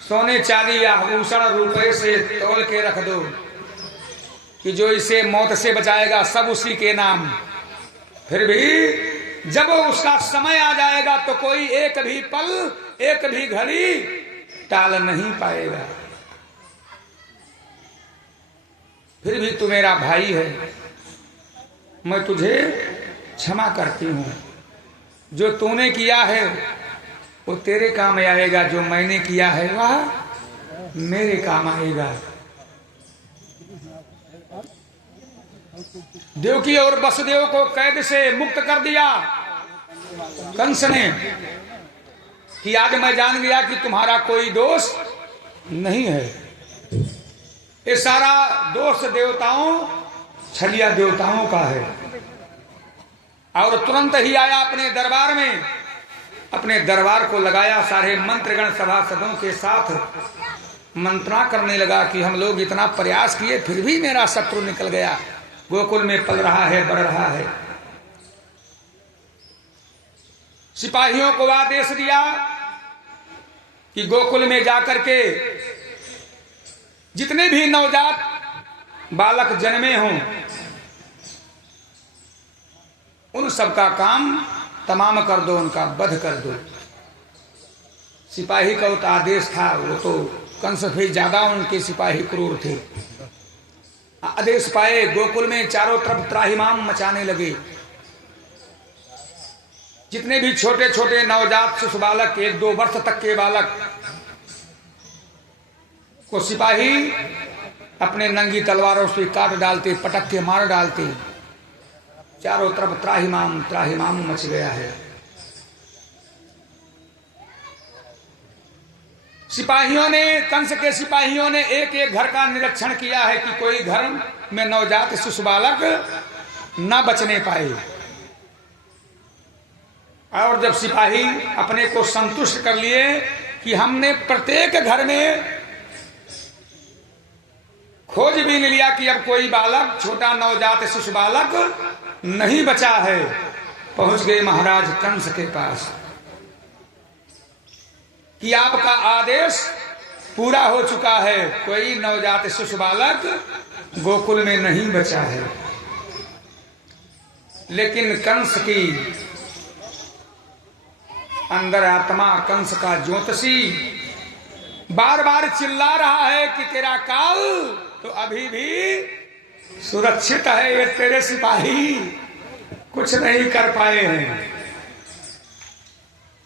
सोने चांदी या आभूषण रुपए से तोल के रख दो कि जो इसे मौत से बचाएगा सब उसी के नाम। फिर भी जब उसका समय आ जाएगा तो कोई एक भी पल, एक भी घड़ी टाल नहीं पाएगा। फिर भी तू मेरा भाई है, मैं तुझे क्षमा करती हूं। जो तूने किया है वो तेरे काम आएगा, जो मैंने किया है वह मेरे काम आएगा। देवकी और वसुदेव को कैद से मुक्त कर दिया कंस ने कि आज मैं जान गया कि तुम्हारा कोई दोष नहीं है। ये सारा दोष देवताओं, छलिया देवताओं का है। और तुरंत ही आया अपने दरबार में, अपने दरबार को लगाया, सारे मंत्रगण सभासदों के साथ मंत्रणा करने लगा कि हम लोग इतना प्रयास किए फिर भी मेरा शत्रु निकल गया, गोकुल में पल रहा है, बढ़ रहा है। सिपाहियों को आदेश दिया कि गोकुल में जाकर के जितने भी नवजात बालक जन्मे हों उन सबका काम तमाम कर दो, उनका वध कर दो। सिपाही का तो आदेश था, वो तो कंस से ज्यादा उनके सिपाही क्रूर थे। आदेश पाए, गोकुल में चारों तरफ त्राहिमाम मचाने लगे। जितने भी छोटे छोटे नवजात शिशु बालक, 1-2 वर्ष तक के बालक को सिपाही अपने नंगी तलवारों से काट डालते, पटक के मार डालते। चारों तरफ त्राहिमाम त्राहिमाम मच गया है। सिपाहियों ने, कंस के सिपाहियों ने एक एक घर का निरीक्षण किया है कि कोई घर में नवजात शिशु बालक न बचने पाए। और जब सिपाही अपने को संतुष्ट कर लिए कि हमने प्रत्येक घर में खोज भी ले लिया कि अब कोई बालक, छोटा नवजात शिशु बालक नहीं बचा है, पहुंच गए महाराज कंस के पास कि आपका आदेश पूरा हो चुका है, कोई नवजात शिशु बालक गोकुल में नहीं बचा है। लेकिन कंस की अंदर आत्मा, कंस का ज्योतिषी बार बार चिल्ला रहा है कि तेरा काल तो अभी भी सुरक्षित है, ये तेरे सिपाही कुछ नहीं कर पाए हैं।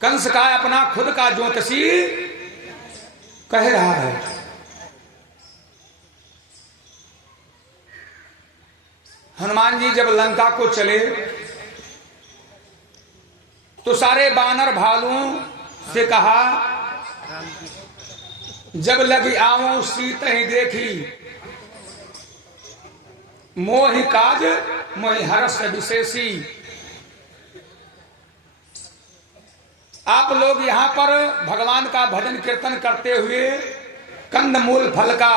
कंस का अपना खुद का ज्योतिषी कह रहा है। हनुमान जी जब लंका को चले तो सारे बानर भालुओं से कहा, जब लगी आवों सीत ही देखी, मोहि काज मोहि हर्ष विशेषी। आप लोग यहाँ पर भगवान का भजन कीर्तन करते हुए, कंदमूल फल का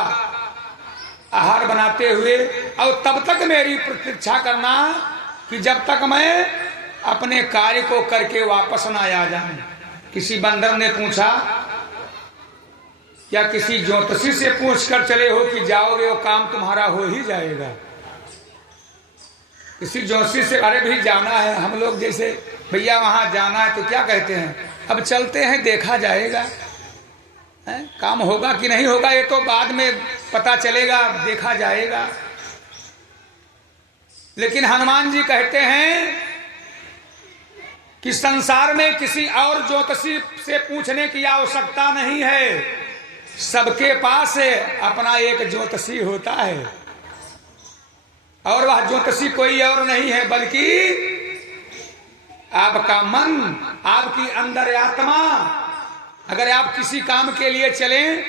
आहार बनाते हुए, और तब तक मेरी प्रतीक्षा करना कि जब तक मैं अपने कार्य को करके वापस ना आ जाऊं। किसी बंदर ने पूछा, क्या किसी ज्योतिषी से पूछ कर चले हो कि जाओगे वो काम तुम्हारा हो ही जाएगा? किसी ज्योतिषी से, अरे भी जाना है हम लोग, जैसे भैया वहां जाना है तो क्या कहते हैं, अब चलते हैं देखा जाएगा, काम होगा कि नहीं होगा ये तो बाद में पता चलेगा, देखा जाएगा। लेकिन हनुमान जी कहते हैं कि संसार में किसी और ज्योतिषी से पूछने की आवश्यकता नहीं है, सबके पास अपना एक ज्योतिषी होता है, और वह ज्योतिषी कोई और नहीं है बल्कि आपका मन, आपकी अंदर आत्मा। अगर आप किसी काम के लिए चलें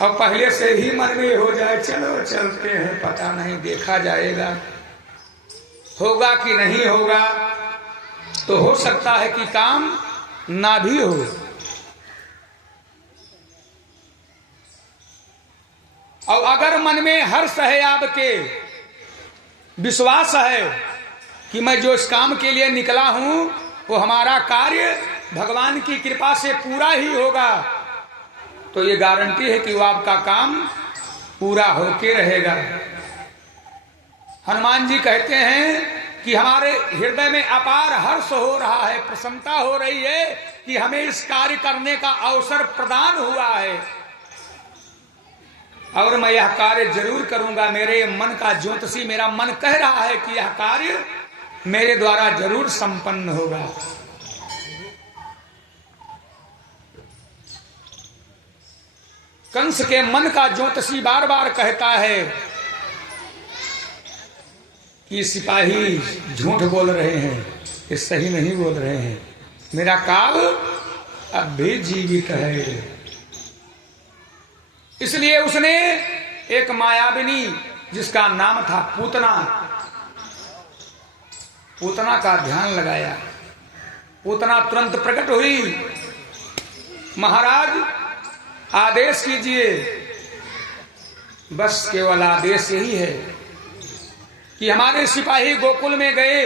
और पहले से ही मन में हो जाए चलो चलते हैं, पता नहीं देखा जाएगा, होगा कि नहीं होगा, तो हो सकता है कि काम ना भी हो। और अगर मन में हर्ष है, आपके विश्वास है कि मैं जो इस काम के लिए निकला हूं वो हमारा कार्य भगवान की कृपा से पूरा ही होगा, तो ये गारंटी है कि वो आपका काम पूरा होके रहेगा। हनुमान जी कहते हैं कि हमारे हृदय में अपार हर्ष हो रहा है, प्रसन्नता हो रही है कि हमें इस कार्य करने का अवसर प्रदान हुआ है, और मैं यह कार्य जरूर करूंगा। मेरे मन का ज्योतिषी, मेरा मन कह रहा है कि यह कार्य मेरे द्वारा जरूर संपन्न होगा। कंस के मन का ज्योतिषी बार बार कहता है कि सिपाही झूठ बोल रहे हैं, ये सही नहीं बोल रहे हैं, मेरा काल अब भी जीवित है। इसलिए उसने एक मायाविनी जिसका नाम था पूतना, पूतना का ध्यान लगाया। पूतना तुरंत प्रकट हुई, महाराज आदेश कीजिए। बस केवल आदेश यही है कि हमारे सिपाही गोकुल में गए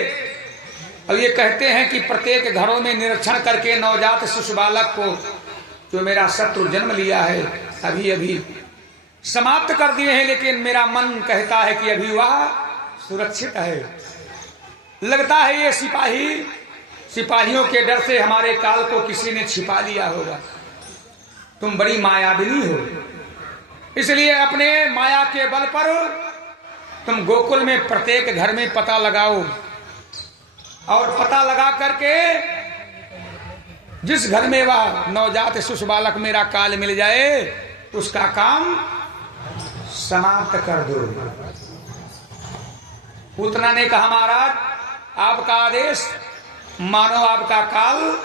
और ये कहते हैं कि प्रत्येक घरों में निरीक्षण करके नवजात शिशु बालक को जो मेरा शत्रु जन्म लिया है अभी अभी समाप्त कर दिए हैं, लेकिन मेरा मन कहता है कि अभी वह सुरक्षित है। लगता है ये सिपाहियों के डर से हमारे काल को किसी ने छिपा लिया होगा। तुम बड़ी मायाविनी हो, इसलिए अपने माया के बल पर तुम गोकुल में प्रत्येक घर में पता लगाओ, और पता लगा करके जिस घर में वह नवजात शिशु बालक मेरा काल मिल जाए उसका काम समाप्त कर दो। पूतना ने कहा, महाराज आपका आदेश, मानो आपका काल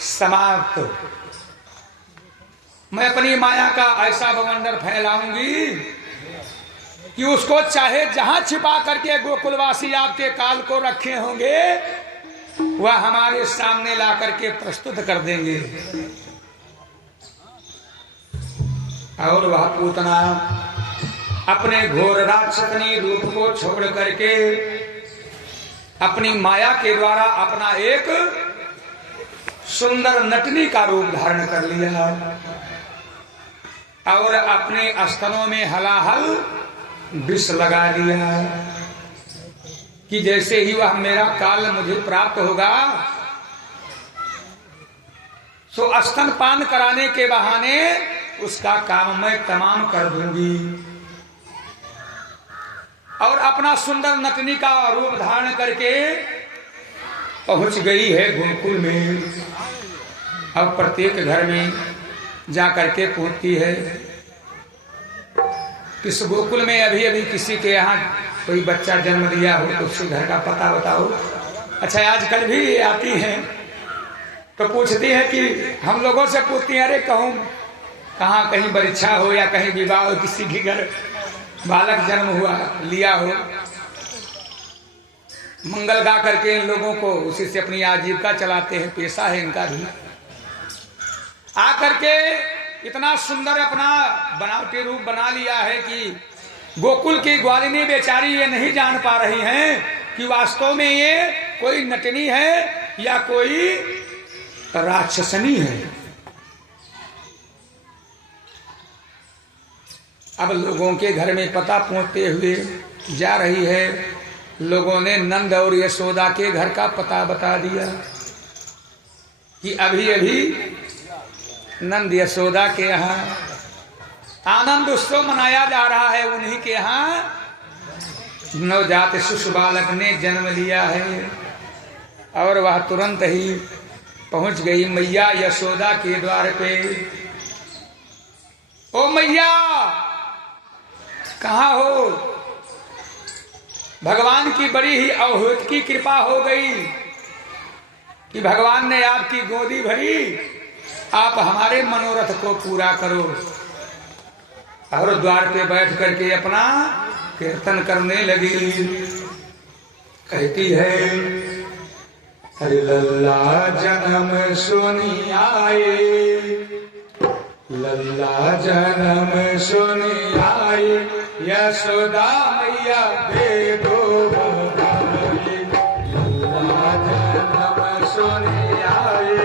समाप्त। मैं अपनी माया का ऐसा बवंडर फैलाऊंगी कि उसको चाहे जहां छिपा करके गोकुलवासी आपके काल को रखे होंगे वह हमारे सामने ला करके प्रस्तुत कर देंगे। और वह पूतना अपने घोर राक्षसनी रूप को छोड़ करके अपनी माया के द्वारा अपना एक सुंदर नटनी का रूप धारण कर लिया और अपने स्तनों में हलाहल विष लगा लिया कि जैसे ही वह मेरा काल मुझे प्राप्त होगा सो स्तनपान कराने के बहाने उसका काम मैं तमाम कर दूंगी। और अपना सुंदर नटनी का रूप धारण करके पहुंच गई है गोकुल में। अब प्रत्येक घर में जा करके पहुंचती है। किस गोकुल में अभी अभी किसी के यहाँ कोई बच्चा जन्म लिया हो तो उसके घर का पता बताओ। अच्छा आजकल भी आती हैं तो पूछती है कि हम लोगों से पूछती है, अरे कहूँ कहाँ कहीं परीक्षा हो या कहीं विवाह हो, किसी के घर बालक जन्म हुआ लिया हो, मंगल गा करके इन लोगों को उसी से अपनी आजीविका चलाते हैं, पेशा है इनका भी। आ करके इतना सुंदर अपना बनावटी रूप बना लिया है कि गोकुल की ग्वालिनी बेचारी ये नहीं जान पा रही हैं कि वास्तव में ये कोई नटनी है या कोई राक्षसनी है। अब लोगों के घर में पता पहुंचते हुए जा रही है। लोगों ने नंद और यशोदा के घर का पता बता दिया कि अभी अभी नंद यशोदा के यहाँ आनंद उत्सव मनाया जा रहा है, उन्हीं के यहाँ नवजात शिशु बालक ने जन्म लिया है। और वह तुरंत ही पहुंच गई मैया यशोदा के द्वार पे। ओ मैया कहाँ हो? भगवान की बड़ी ही अवधूत की कृपा हो गई कि भगवान ने आपकी गोदी भरी, आप हमारे मनोरथ को पूरा करो। और द्वार पे बैठ करके अपना कीर्तन करने लगी। कहती है, हरे लल्ला जन्म सुनी आए, लल्ला जन्म सुनी आए, यशोदा मैया दे दो बधाई। लल्ला जन्म सुनी आए,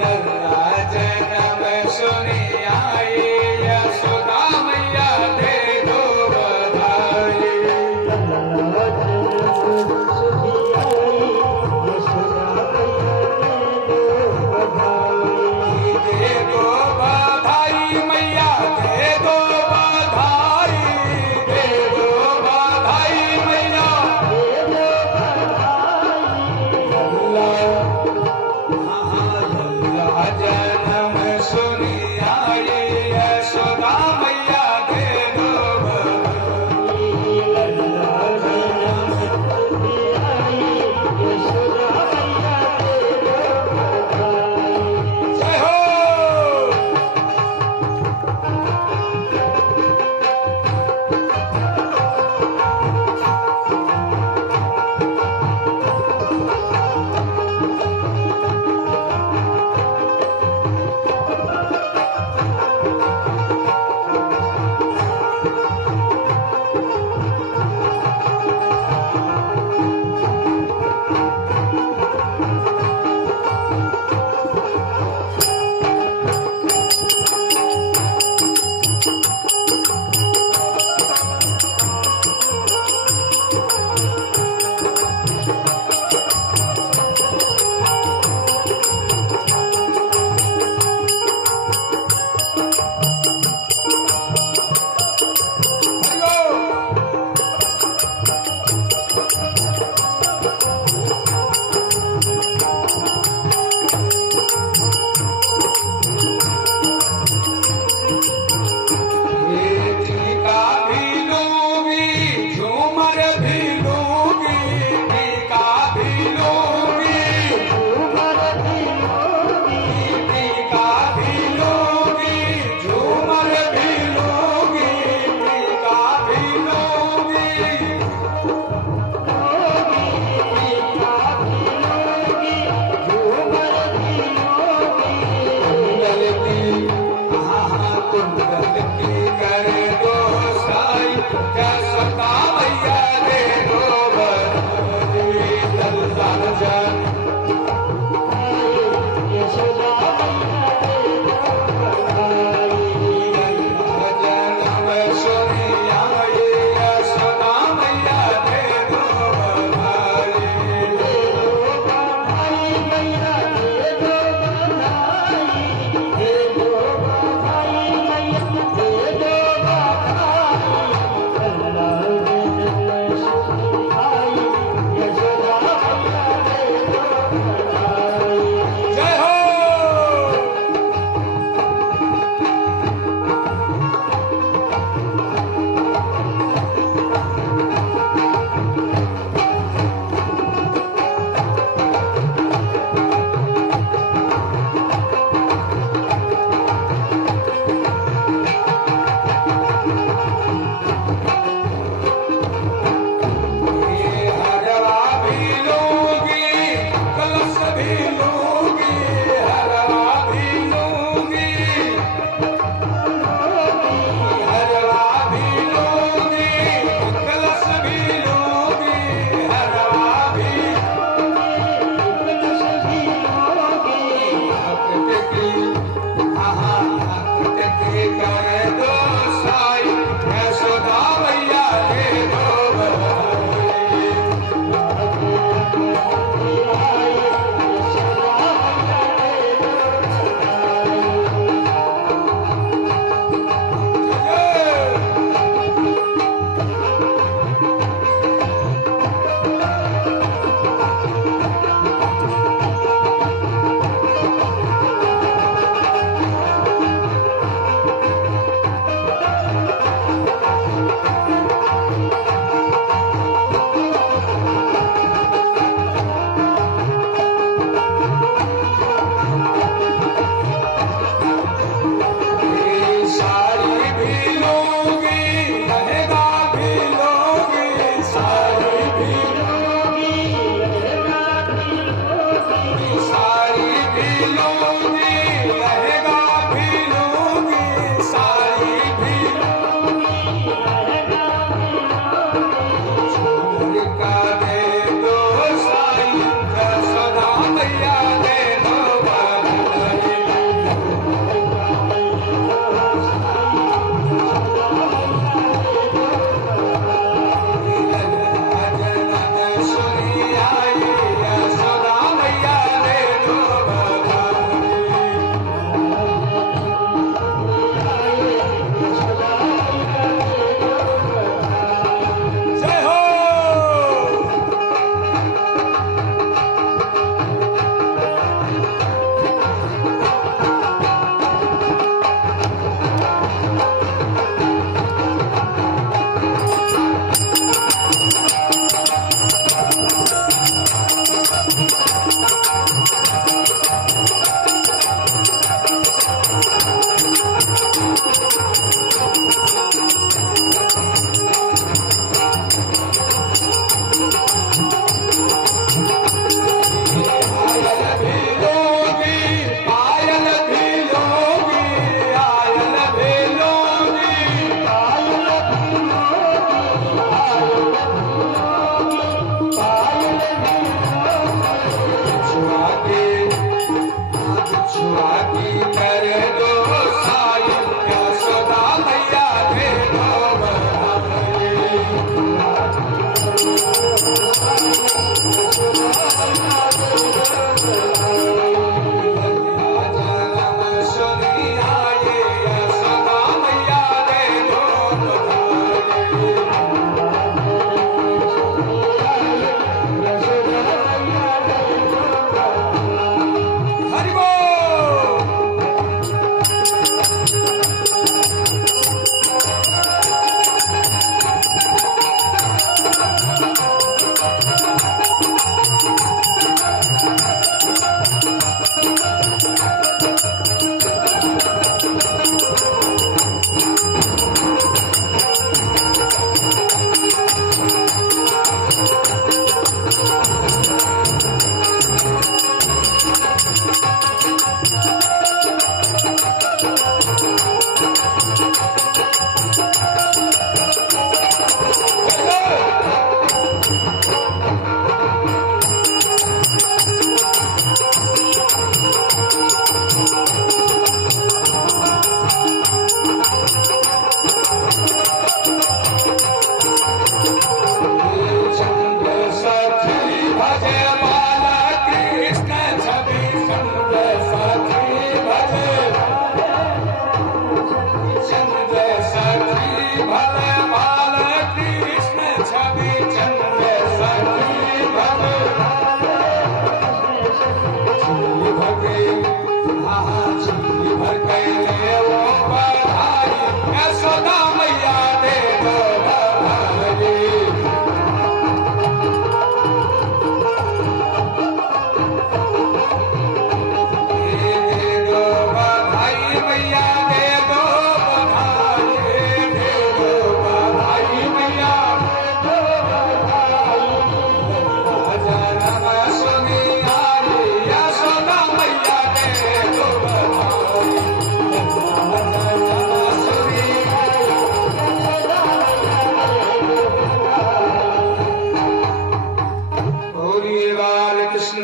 लल्ला जन्म सुनी आए, यशोदा मैया दे दो बधाई। दे दो बधाई मैया, दे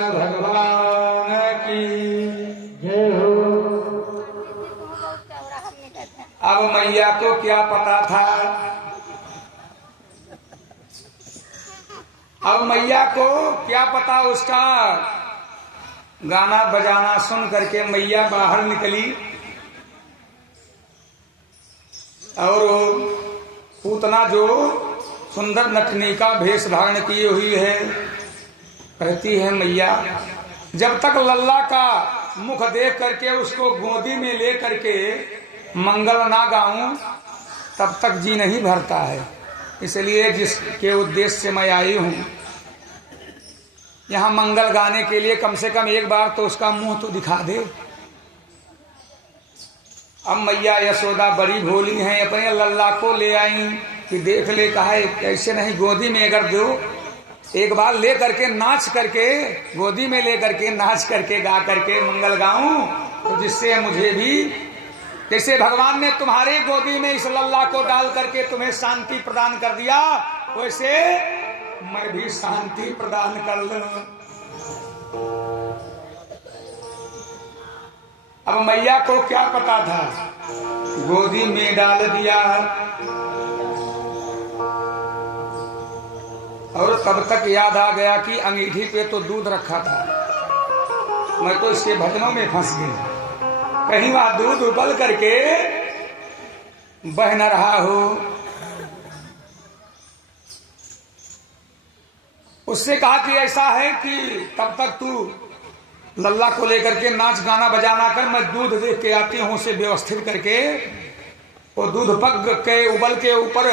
कृष्ण भगवान की जय हो। अब मैया को क्या पता था, अब मैया को क्या पता, उसका गाना बजाना सुन करके मैया बाहर निकली और पूतना जो सुंदर नटनी का भेष धारण की हुई है, कहती है मैया जब तक लल्ला का मुख देख करके उसको गोदी में ले करके मंगल ना गाऊं तब तक जी नहीं भरता है। इसलिए जिसके उद्देश्य से मैं आई हूं यहाँ मंगल गाने के लिए कम से कम एक बार तो उसका मुंह तो दिखा दे। अब मैया यशोदा बड़ी भोली हैं, अपने लल्ला को ले आई कि देख ले, कहा कैसे नहीं, गोदी में अगर दो एक बार ले करके नाच करके, गोदी में ले करके नाच करके गा करके मंगल गाऊं तो जिससे मुझे भी, जैसे भगवान ने तुम्हारे गोदी में इस लल्ला को डाल करके तुम्हें शांति प्रदान कर दिया, वैसे मैं भी शांति प्रदान कर लूं। अब मैया को क्या पता था, गोदी में डाल दिया और तब तक याद आ गया कि अंगीठी पे तो दूध रखा था, मैं तो इसके भजनों में फंस गया, कहीं वहां दूध उबल करके बह न रहा हो। उससे कहा कि ऐसा है कि तब तक तू लल्ला को लेकर के नाच गाना बजाना कर, मैं दूध देख के आती हूं, उसे व्यवस्थित करके, वो दूध पक के उबल के ऊपर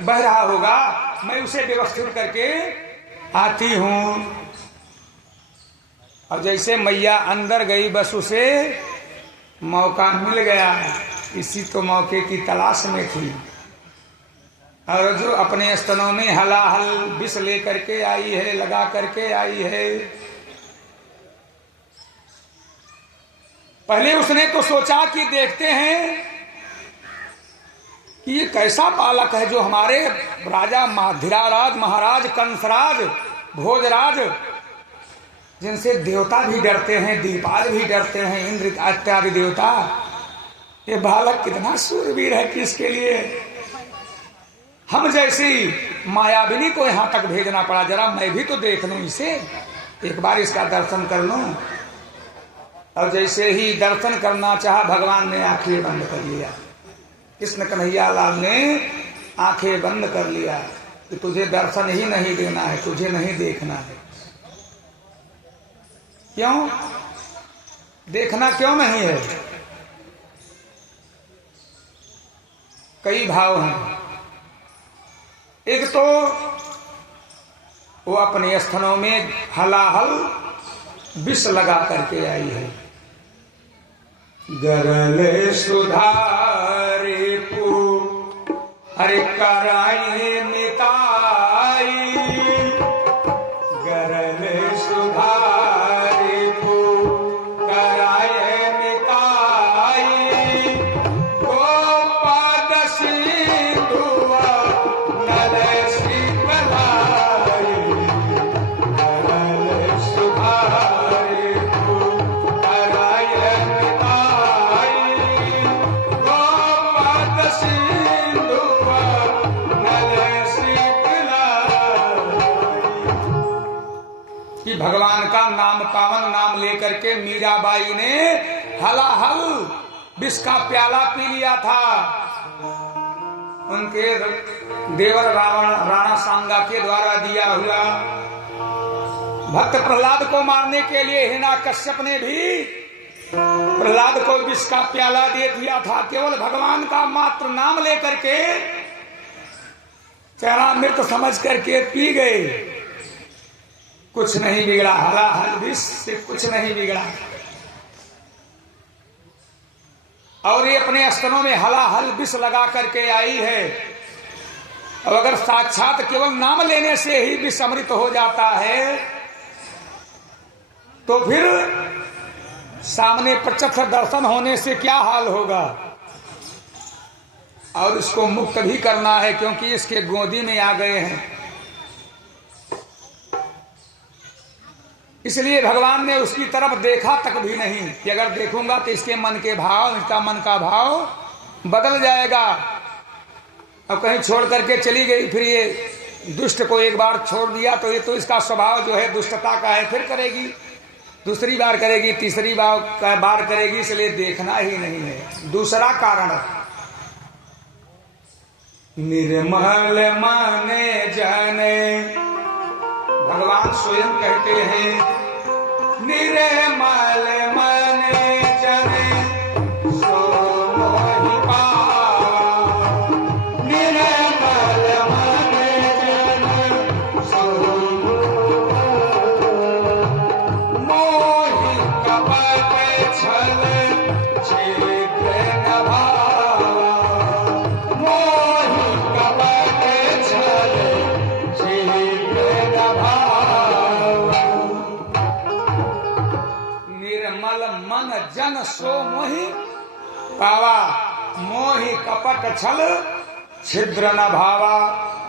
बह रहा होगा, मैं उसे व्यवस्थित करके आती हूं। और जैसे मैया अंदर गई बस उसे मौका मिल गया, इसी तो मौके की तलाश में थी, और जो अपने स्तनों में हलाहल विष लेकर के आई है, लगा करके आई है। पहले उसने तो सोचा कि देखते हैं कि ये कैसा बालक है जो हमारे राजा धीराराज महाराज कंसराज भोजराज जिनसे देवता भी डरते हैं, दीपाल भी डरते हैं, इंद्र इत्यादि देवता, ये बालक कितना शूरवीर है कि इसके लिए हम जैसी मायाविनी को यहां तक भेजना पड़ा। जरा मैं भी तो देख लूं इसे, एक बार इसका दर्शन कर लूं। और जैसे ही दर्शन करना चाहा भगवान ने आंखें बंद कर लिया, कृष्ण कन्हैया लाल ने आंखें बंद कर लिया कि तुझे दर्शन ही नहीं देना है, तुझे नहीं देखना है। क्यों देखना क्यों नहीं है? कई भाव हैं। एक तो वो अपने स्तनों में हलाहल विष लगा करके आई है, गरले सुधारे पू हरे कराए मिताई, गरले सुधारे पू कराए मिताई, गोपाद सिंधुआ नल शीतलाई, गरले सुधारे पू कराए मिताई, गोपाद सिंधुआ नल शीतलाई। कि भगवान का नाम पावन नाम लेकर के मीराबाई ने हलाहल विष का प्याला पी लिया था। उनके देवर राणा सांगा के द्वारा दिया हुआ, भक्त प्रहलाद को मारने के लिए हिरण्याकश्यप ने भी प्रहलाद को विष का प्याला दे दिया था। केवल भगवान का मात्र नाम लेकर के चरणामृत समझ करके पी गए, कुछ नहीं बिगड़ा, हलाहल विष से कुछ नहीं बिगड़ा। और ये अपने स्तनों में हलाहल विष लगा करके आई है। और अगर साक्षात केवल नाम लेने से ही विष अमृत हो जाता है तो फिर सामने प्रत्यक्ष दर्शन होने से क्या हाल होगा। और इसको मुक्त भी करना है क्योंकि इसके गोदी में आ गए हैं। इसलिए भगवान ने उसकी तरफ देखा तक भी नहीं कि अगर देखूंगा तो इसके मन के भाव, इसका मन का भाव बदल जाएगा। अब कहीं छोड़ करके चली गई, फिर ये दुष्ट को एक बार छोड़ दिया तो ये तो इसका स्वभाव जो है दुष्टता का है, फिर करेगी, दूसरी बार करेगी, तीसरी बार करेगी, इसलिए देखना ही नहीं है। दूसरा कारण, निर्मल माने जाने, भगवान स्वयं कहते हैं निर्मल माने जाने सो मोहि पावा, निर्मल माने जाने सो मोहि कपट छल छिद्र न भावा, मोहि कपट छल छिद्र न भावा, निर्मल मन जन सो मोहि पावा, मोहि कपट छल छिद्र न भावा।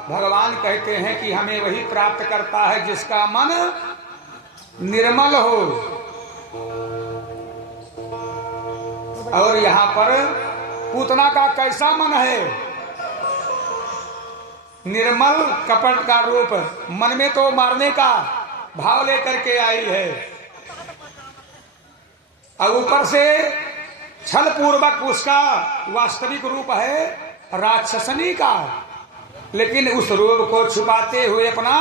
भगवान कहते हैं कि हमें वही प्राप्त करता है जिसका मन निर्मल हो। और यहाँ पर पूतना का कैसा मन है? निर्मल कपट का रूप, मन में तो मारने का भाव लेकर के आई है, और ऊपर से छल पूर्वक उसका वास्तविक रूप है राक्षसनी का, लेकिन उस रूप को छुपाते हुए अपना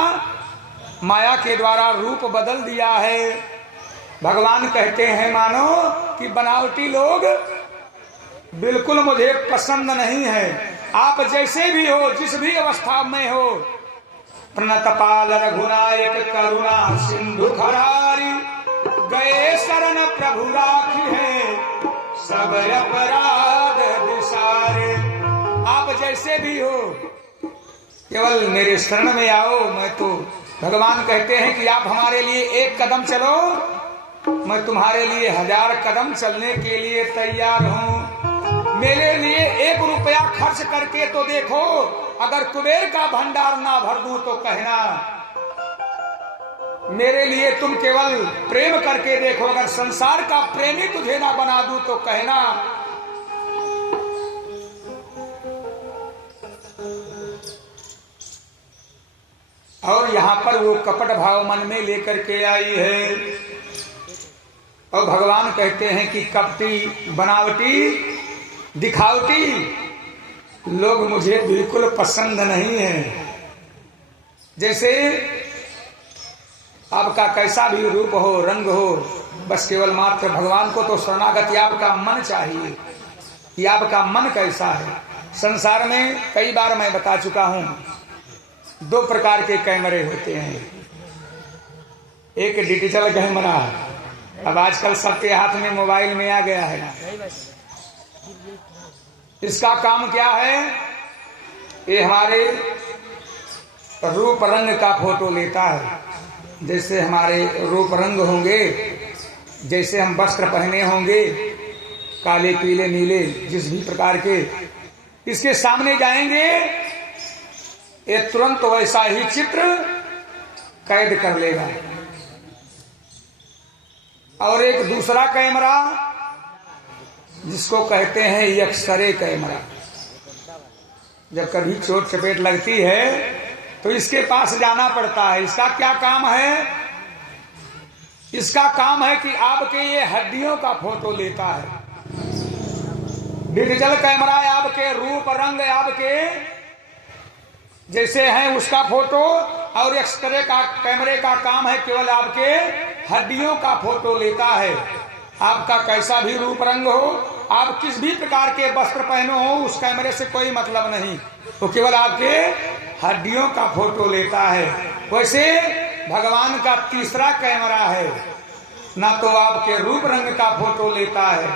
माया के द्वारा रूप बदल दिया है। भगवान कहते हैं मानो कि बनावटी लोग बिल्कुल मुझे पसंद नहीं है। आप जैसे भी हो, जिस भी अवस्था में हो, प्रणतपाल रघुनायक करुणा सिंधु खरारी, गए शरण प्रभु राखी है सब अपराध विसारे। आप जैसे भी हो, केवल मेरे शरण में आओ। मैं तो, भगवान कहते हैं कि आप हमारे लिए एक कदम चलो, मैं तुम्हारे लिए 1000 कदम चलने के लिए तैयार हूँ। मेरे लिए 1 रुपया खर्च करके तो देखो, अगर कुबेर का भंडार ना भर दूं तो कहना। मेरे लिए तुम केवल प्रेम करके देखो, अगर संसार का प्रेमी तुझे ना बना दूं तो कहना। और यहाँ पर वो कपट भाव मन में लेकर के आई है, और भगवान कहते हैं कि कपटी, बनावटी, दिखावटी लोग मुझे बिल्कुल पसंद नहीं है। जैसे आपका कैसा भी रूप हो, रंग हो, बस केवल मात्र भगवान को तो शरणागति आपका मन चाहिए कि आपका मन कैसा है। संसार में कई बार मैं बता चुका हूं, 2 प्रकार के कैमरे होते हैं। एक डिजिटल कैमरा, अब आजकल सबके हाथ में मोबाइल में आ गया है। इसका काम क्या है? ये हमारे रूप रंग का फोटो लेता है। जैसे हमारे रूप रंग होंगे, जैसे हम वस्त्र पहने होंगे, काले पीले नीले जिस भी प्रकार के, इसके सामने जाएंगे, ये तुरंत वैसा ही चित्र कैद कर लेगा। और एक दूसरा कैमरा जिसको कहते हैं एक्सरे कैमरा, जब कभी चोट चपेट लगती है तो इसके पास जाना पड़ता है। इसका क्या काम है? इसका काम है कि आपके ये हड्डियों का फोटो लेता है। डिजिटल कैमरा आपके रूप रंग, आपके जैसे हैं उसका फोटो, और एक्सरे का कैमरे का काम है केवल आपके हड्डियों का फोटो लेता है। आपका कैसा भी रूप रंग हो, आप किस भी प्रकार के वस्त्र पहनो हो, उस कैमरे से कोई मतलब नहीं, वो केवल आपके हड्डियों का फोटो लेता है। वैसे भगवान का तीसरा कैमरा है, ना तो आपके रूप रंग का फोटो लेता है,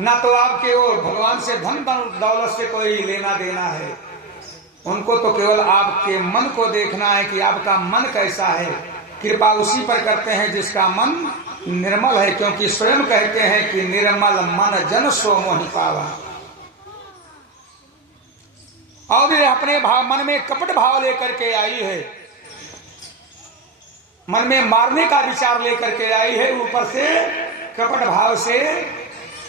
ना तो आपके वो भगवान से धन दौलत से कोई लेना देना है। उनको तो केवल आपके मन को देखना है कि आपका मन कैसा है। कृपा उसी पर करते हैं जिसका मन निर्मल है, क्योंकि स्वयं कहते हैं कि निर्मल मन जन सो मोहि पावा। और ये अपने भाव मन में कपट भाव लेकर के आई है। मन में मारने का विचार लेकर के आई है, ऊपर से कपट भाव से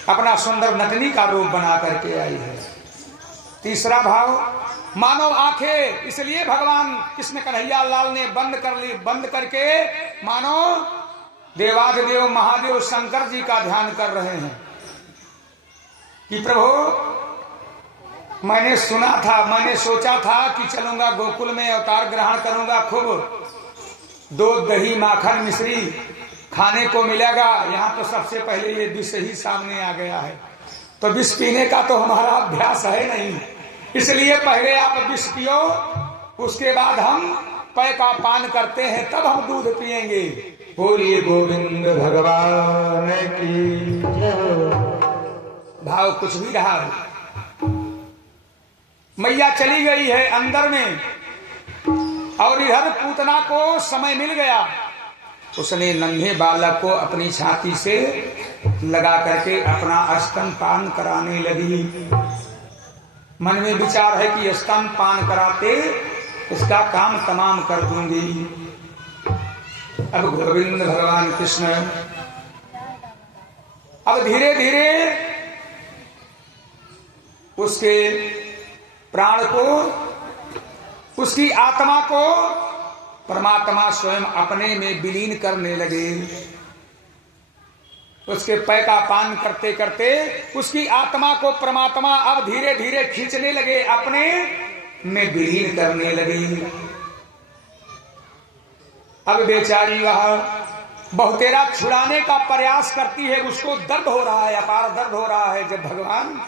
अपना सुंदर नटनी का रूप बना करके आई है। तीसरा भाव, मानव आंखें, इसलिए भगवान कृष्ण कन्हैया लाल ने बंद कर ली, बंद करके मानो देवाधिदेव महादेव शंकर जी का ध्यान कर रहे हैं कि प्रभु मैंने सुना था, मैंने सोचा था कि चलूंगा गोकुल में, अवतार ग्रहण करूंगा, खूब दूध दही माखन मिश्री खाने को मिलेगा। यहाँ तो सबसे पहले ये विष ही सामने आ गया है, तो विष पीने का तो हमारा अभ्यास है नहीं, इसलिए पहले आप विष पियो, उसके बाद हम पै का पान करते हैं, तब हम दूध पिएंगे। बोलिए गोविंद भगवान की भाव कुछ भी रहा। मैया चली गई है अंदर में, और इधर पूतना को समय मिल गया, उसने नन्हे बालक को अपनी छाती से लगा करके अपना स्तन पान कराने लगी। मन में विचार है कि स्तन पान कराते इसका काम तमाम कर दूंगी। अब गोविंद भगवान कृष्ण अब धीरे धीरे उसके प्राण को, उसकी आत्मा को परमात्मा स्वयं अपने में विलीन करने लगे। उसके पै का पान करते करते उसकी आत्मा को परमात्मा अब धीरे धीरे खींचने लगे, अपने में विलीन करने लगी। अब बेचारी वह बहुतेरा छुड़ाने का प्रयास करती है, उसको दर्द हो रहा है, अपार दर्द हो रहा है। जब भगवान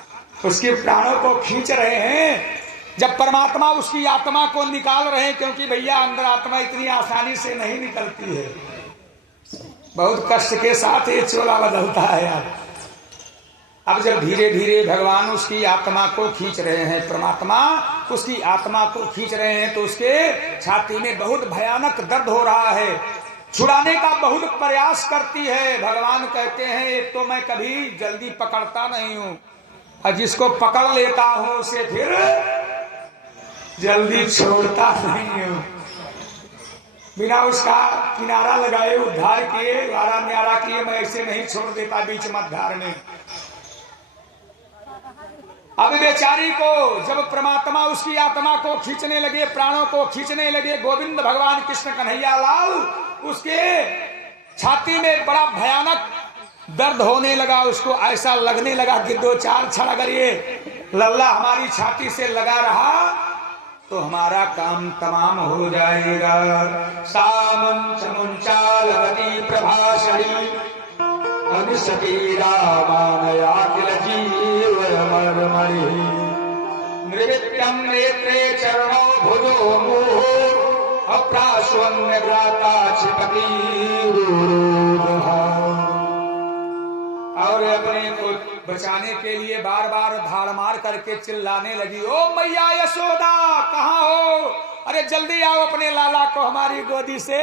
उसके प्राणों को खींच रहे हैं, जब परमात्मा उसकी आत्मा को निकाल रहे हैं, क्योंकि भैया अंदर आत्मा इतनी आसानी से नहीं निकलती है, बहुत कष्ट के साथ ये चोला बदलता है यार। अब जब धीरे धीरे भगवान उसकी आत्मा को खींच रहे हैं, परमात्मा उसकी आत्मा को खींच रहे हैं, तो उसके छाती में बहुत भयानक दर्द हो रहा है। छुड़ाने का बहुत प्रयास करती है। भगवान कहते हैं एक तो मैं कभी जल्दी पकड़ता नहीं हूं, और जिसको पकड़ लेता हूं उसे फिर जल्दी छोड़ता नहीं हूं। बिना उसका किनारा लगाए उद्धार किए, वारा न्यारा किए, मैं ऐसे नहीं छोड़ देता बीच मध्यार में। अब बेचारी को जब परमात्मा उसकी आत्मा को खींचने लगे, प्राणों को खींचने लगे, गोविंद भगवान कृष्ण कन्हैया लाल, उसके छाती में बड़ा भयानक दर्द होने लगा। उसको ऐसा लगने लगा कि दो चार क्षण अगर ये लल्ला हमारी छाती से लगा रहा तो हमारा काम तमाम हो जाएगा। सामं चमुंचालवती प्रभाषणी अनुसती रामानया किल जीवमर्मणि नृत्यं नेत्रे चरणो भुजो मोह अप्राश्वन्य व्राता क्षिपति। और अपने को बचाने के लिए बार बार धाड़ मार करके चिल्लाने लगी, ओ मैया यशोदा कहाँ हो, अरे जल्दी आओ, अपने लाला को हमारी गोदी से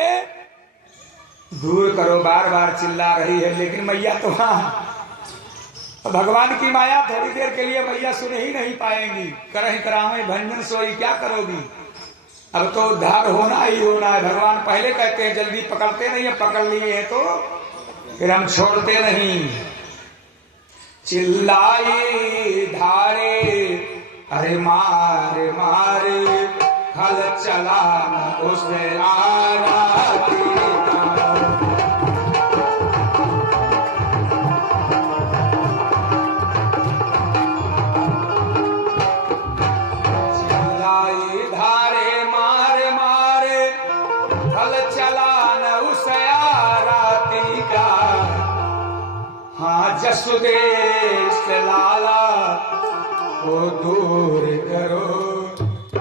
दूर करो। बार बार चिल्ला रही है, लेकिन मैया तो वहां। भगवान की माया थोड़ी देर के लिए मैया सुन ही नहीं पाएंगी। करही करावे भंजन सोई, क्या करोगी, अब तो उद्धार होना ही होना है। भगवान पहले कहते हैं जल्दी पकड़ते नहीं है, पकड़ लिए हैं तो फिर हम छोड़ते नहीं। चिल्लाई धारे अरे मारे मारे खल चला न उसे आराती। चिल्लाई धारे मारे मारे खल चला न उसे आराती का। हाँ जसुदेश लाला को दूर करो।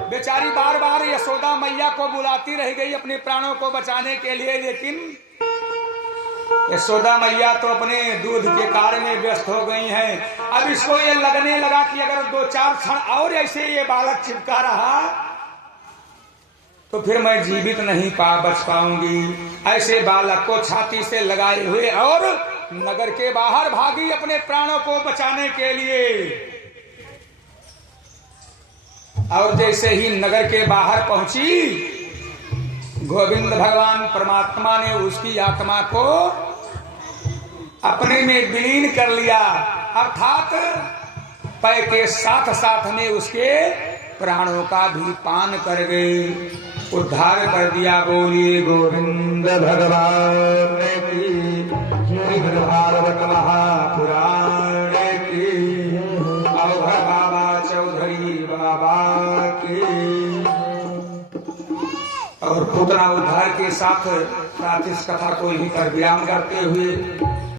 बेचारी बार बार यशोदा मैया को बुलाती रह गई अपने प्राणों को बचाने के लिए, लेकिन यशोदा मैया तो अपने दूध के कार्य में व्यस्त हो गई हैं। अब इसको ये लगने लगा कि अगर दो चार क्षण और ऐसे ये बालक चिपका रहा तो फिर मैं जीवित नहीं बच पाऊंगी। ऐसे बालक को छाती से लगाए हुए और नगर के बाहर भागी अपने प्राणों को बचाने के लिए। और जैसे ही नगर के बाहर पहुंची, गोविंद भगवान परमात्मा ने उसकी आत्मा को अपने में विलीन कर लिया, अर्थात पै के साथ साथ में उसके प्राणों का भी पान कर गए, उद्धार कर दिया। बोलिए गोविंद भगवान की, श्रीमद् भागवत महापुराण की, अवघड़ बाबा चौधरी बाबा की। और पूतना उद्धार के साथ इस कथा को यहीं पर विराम करते हुए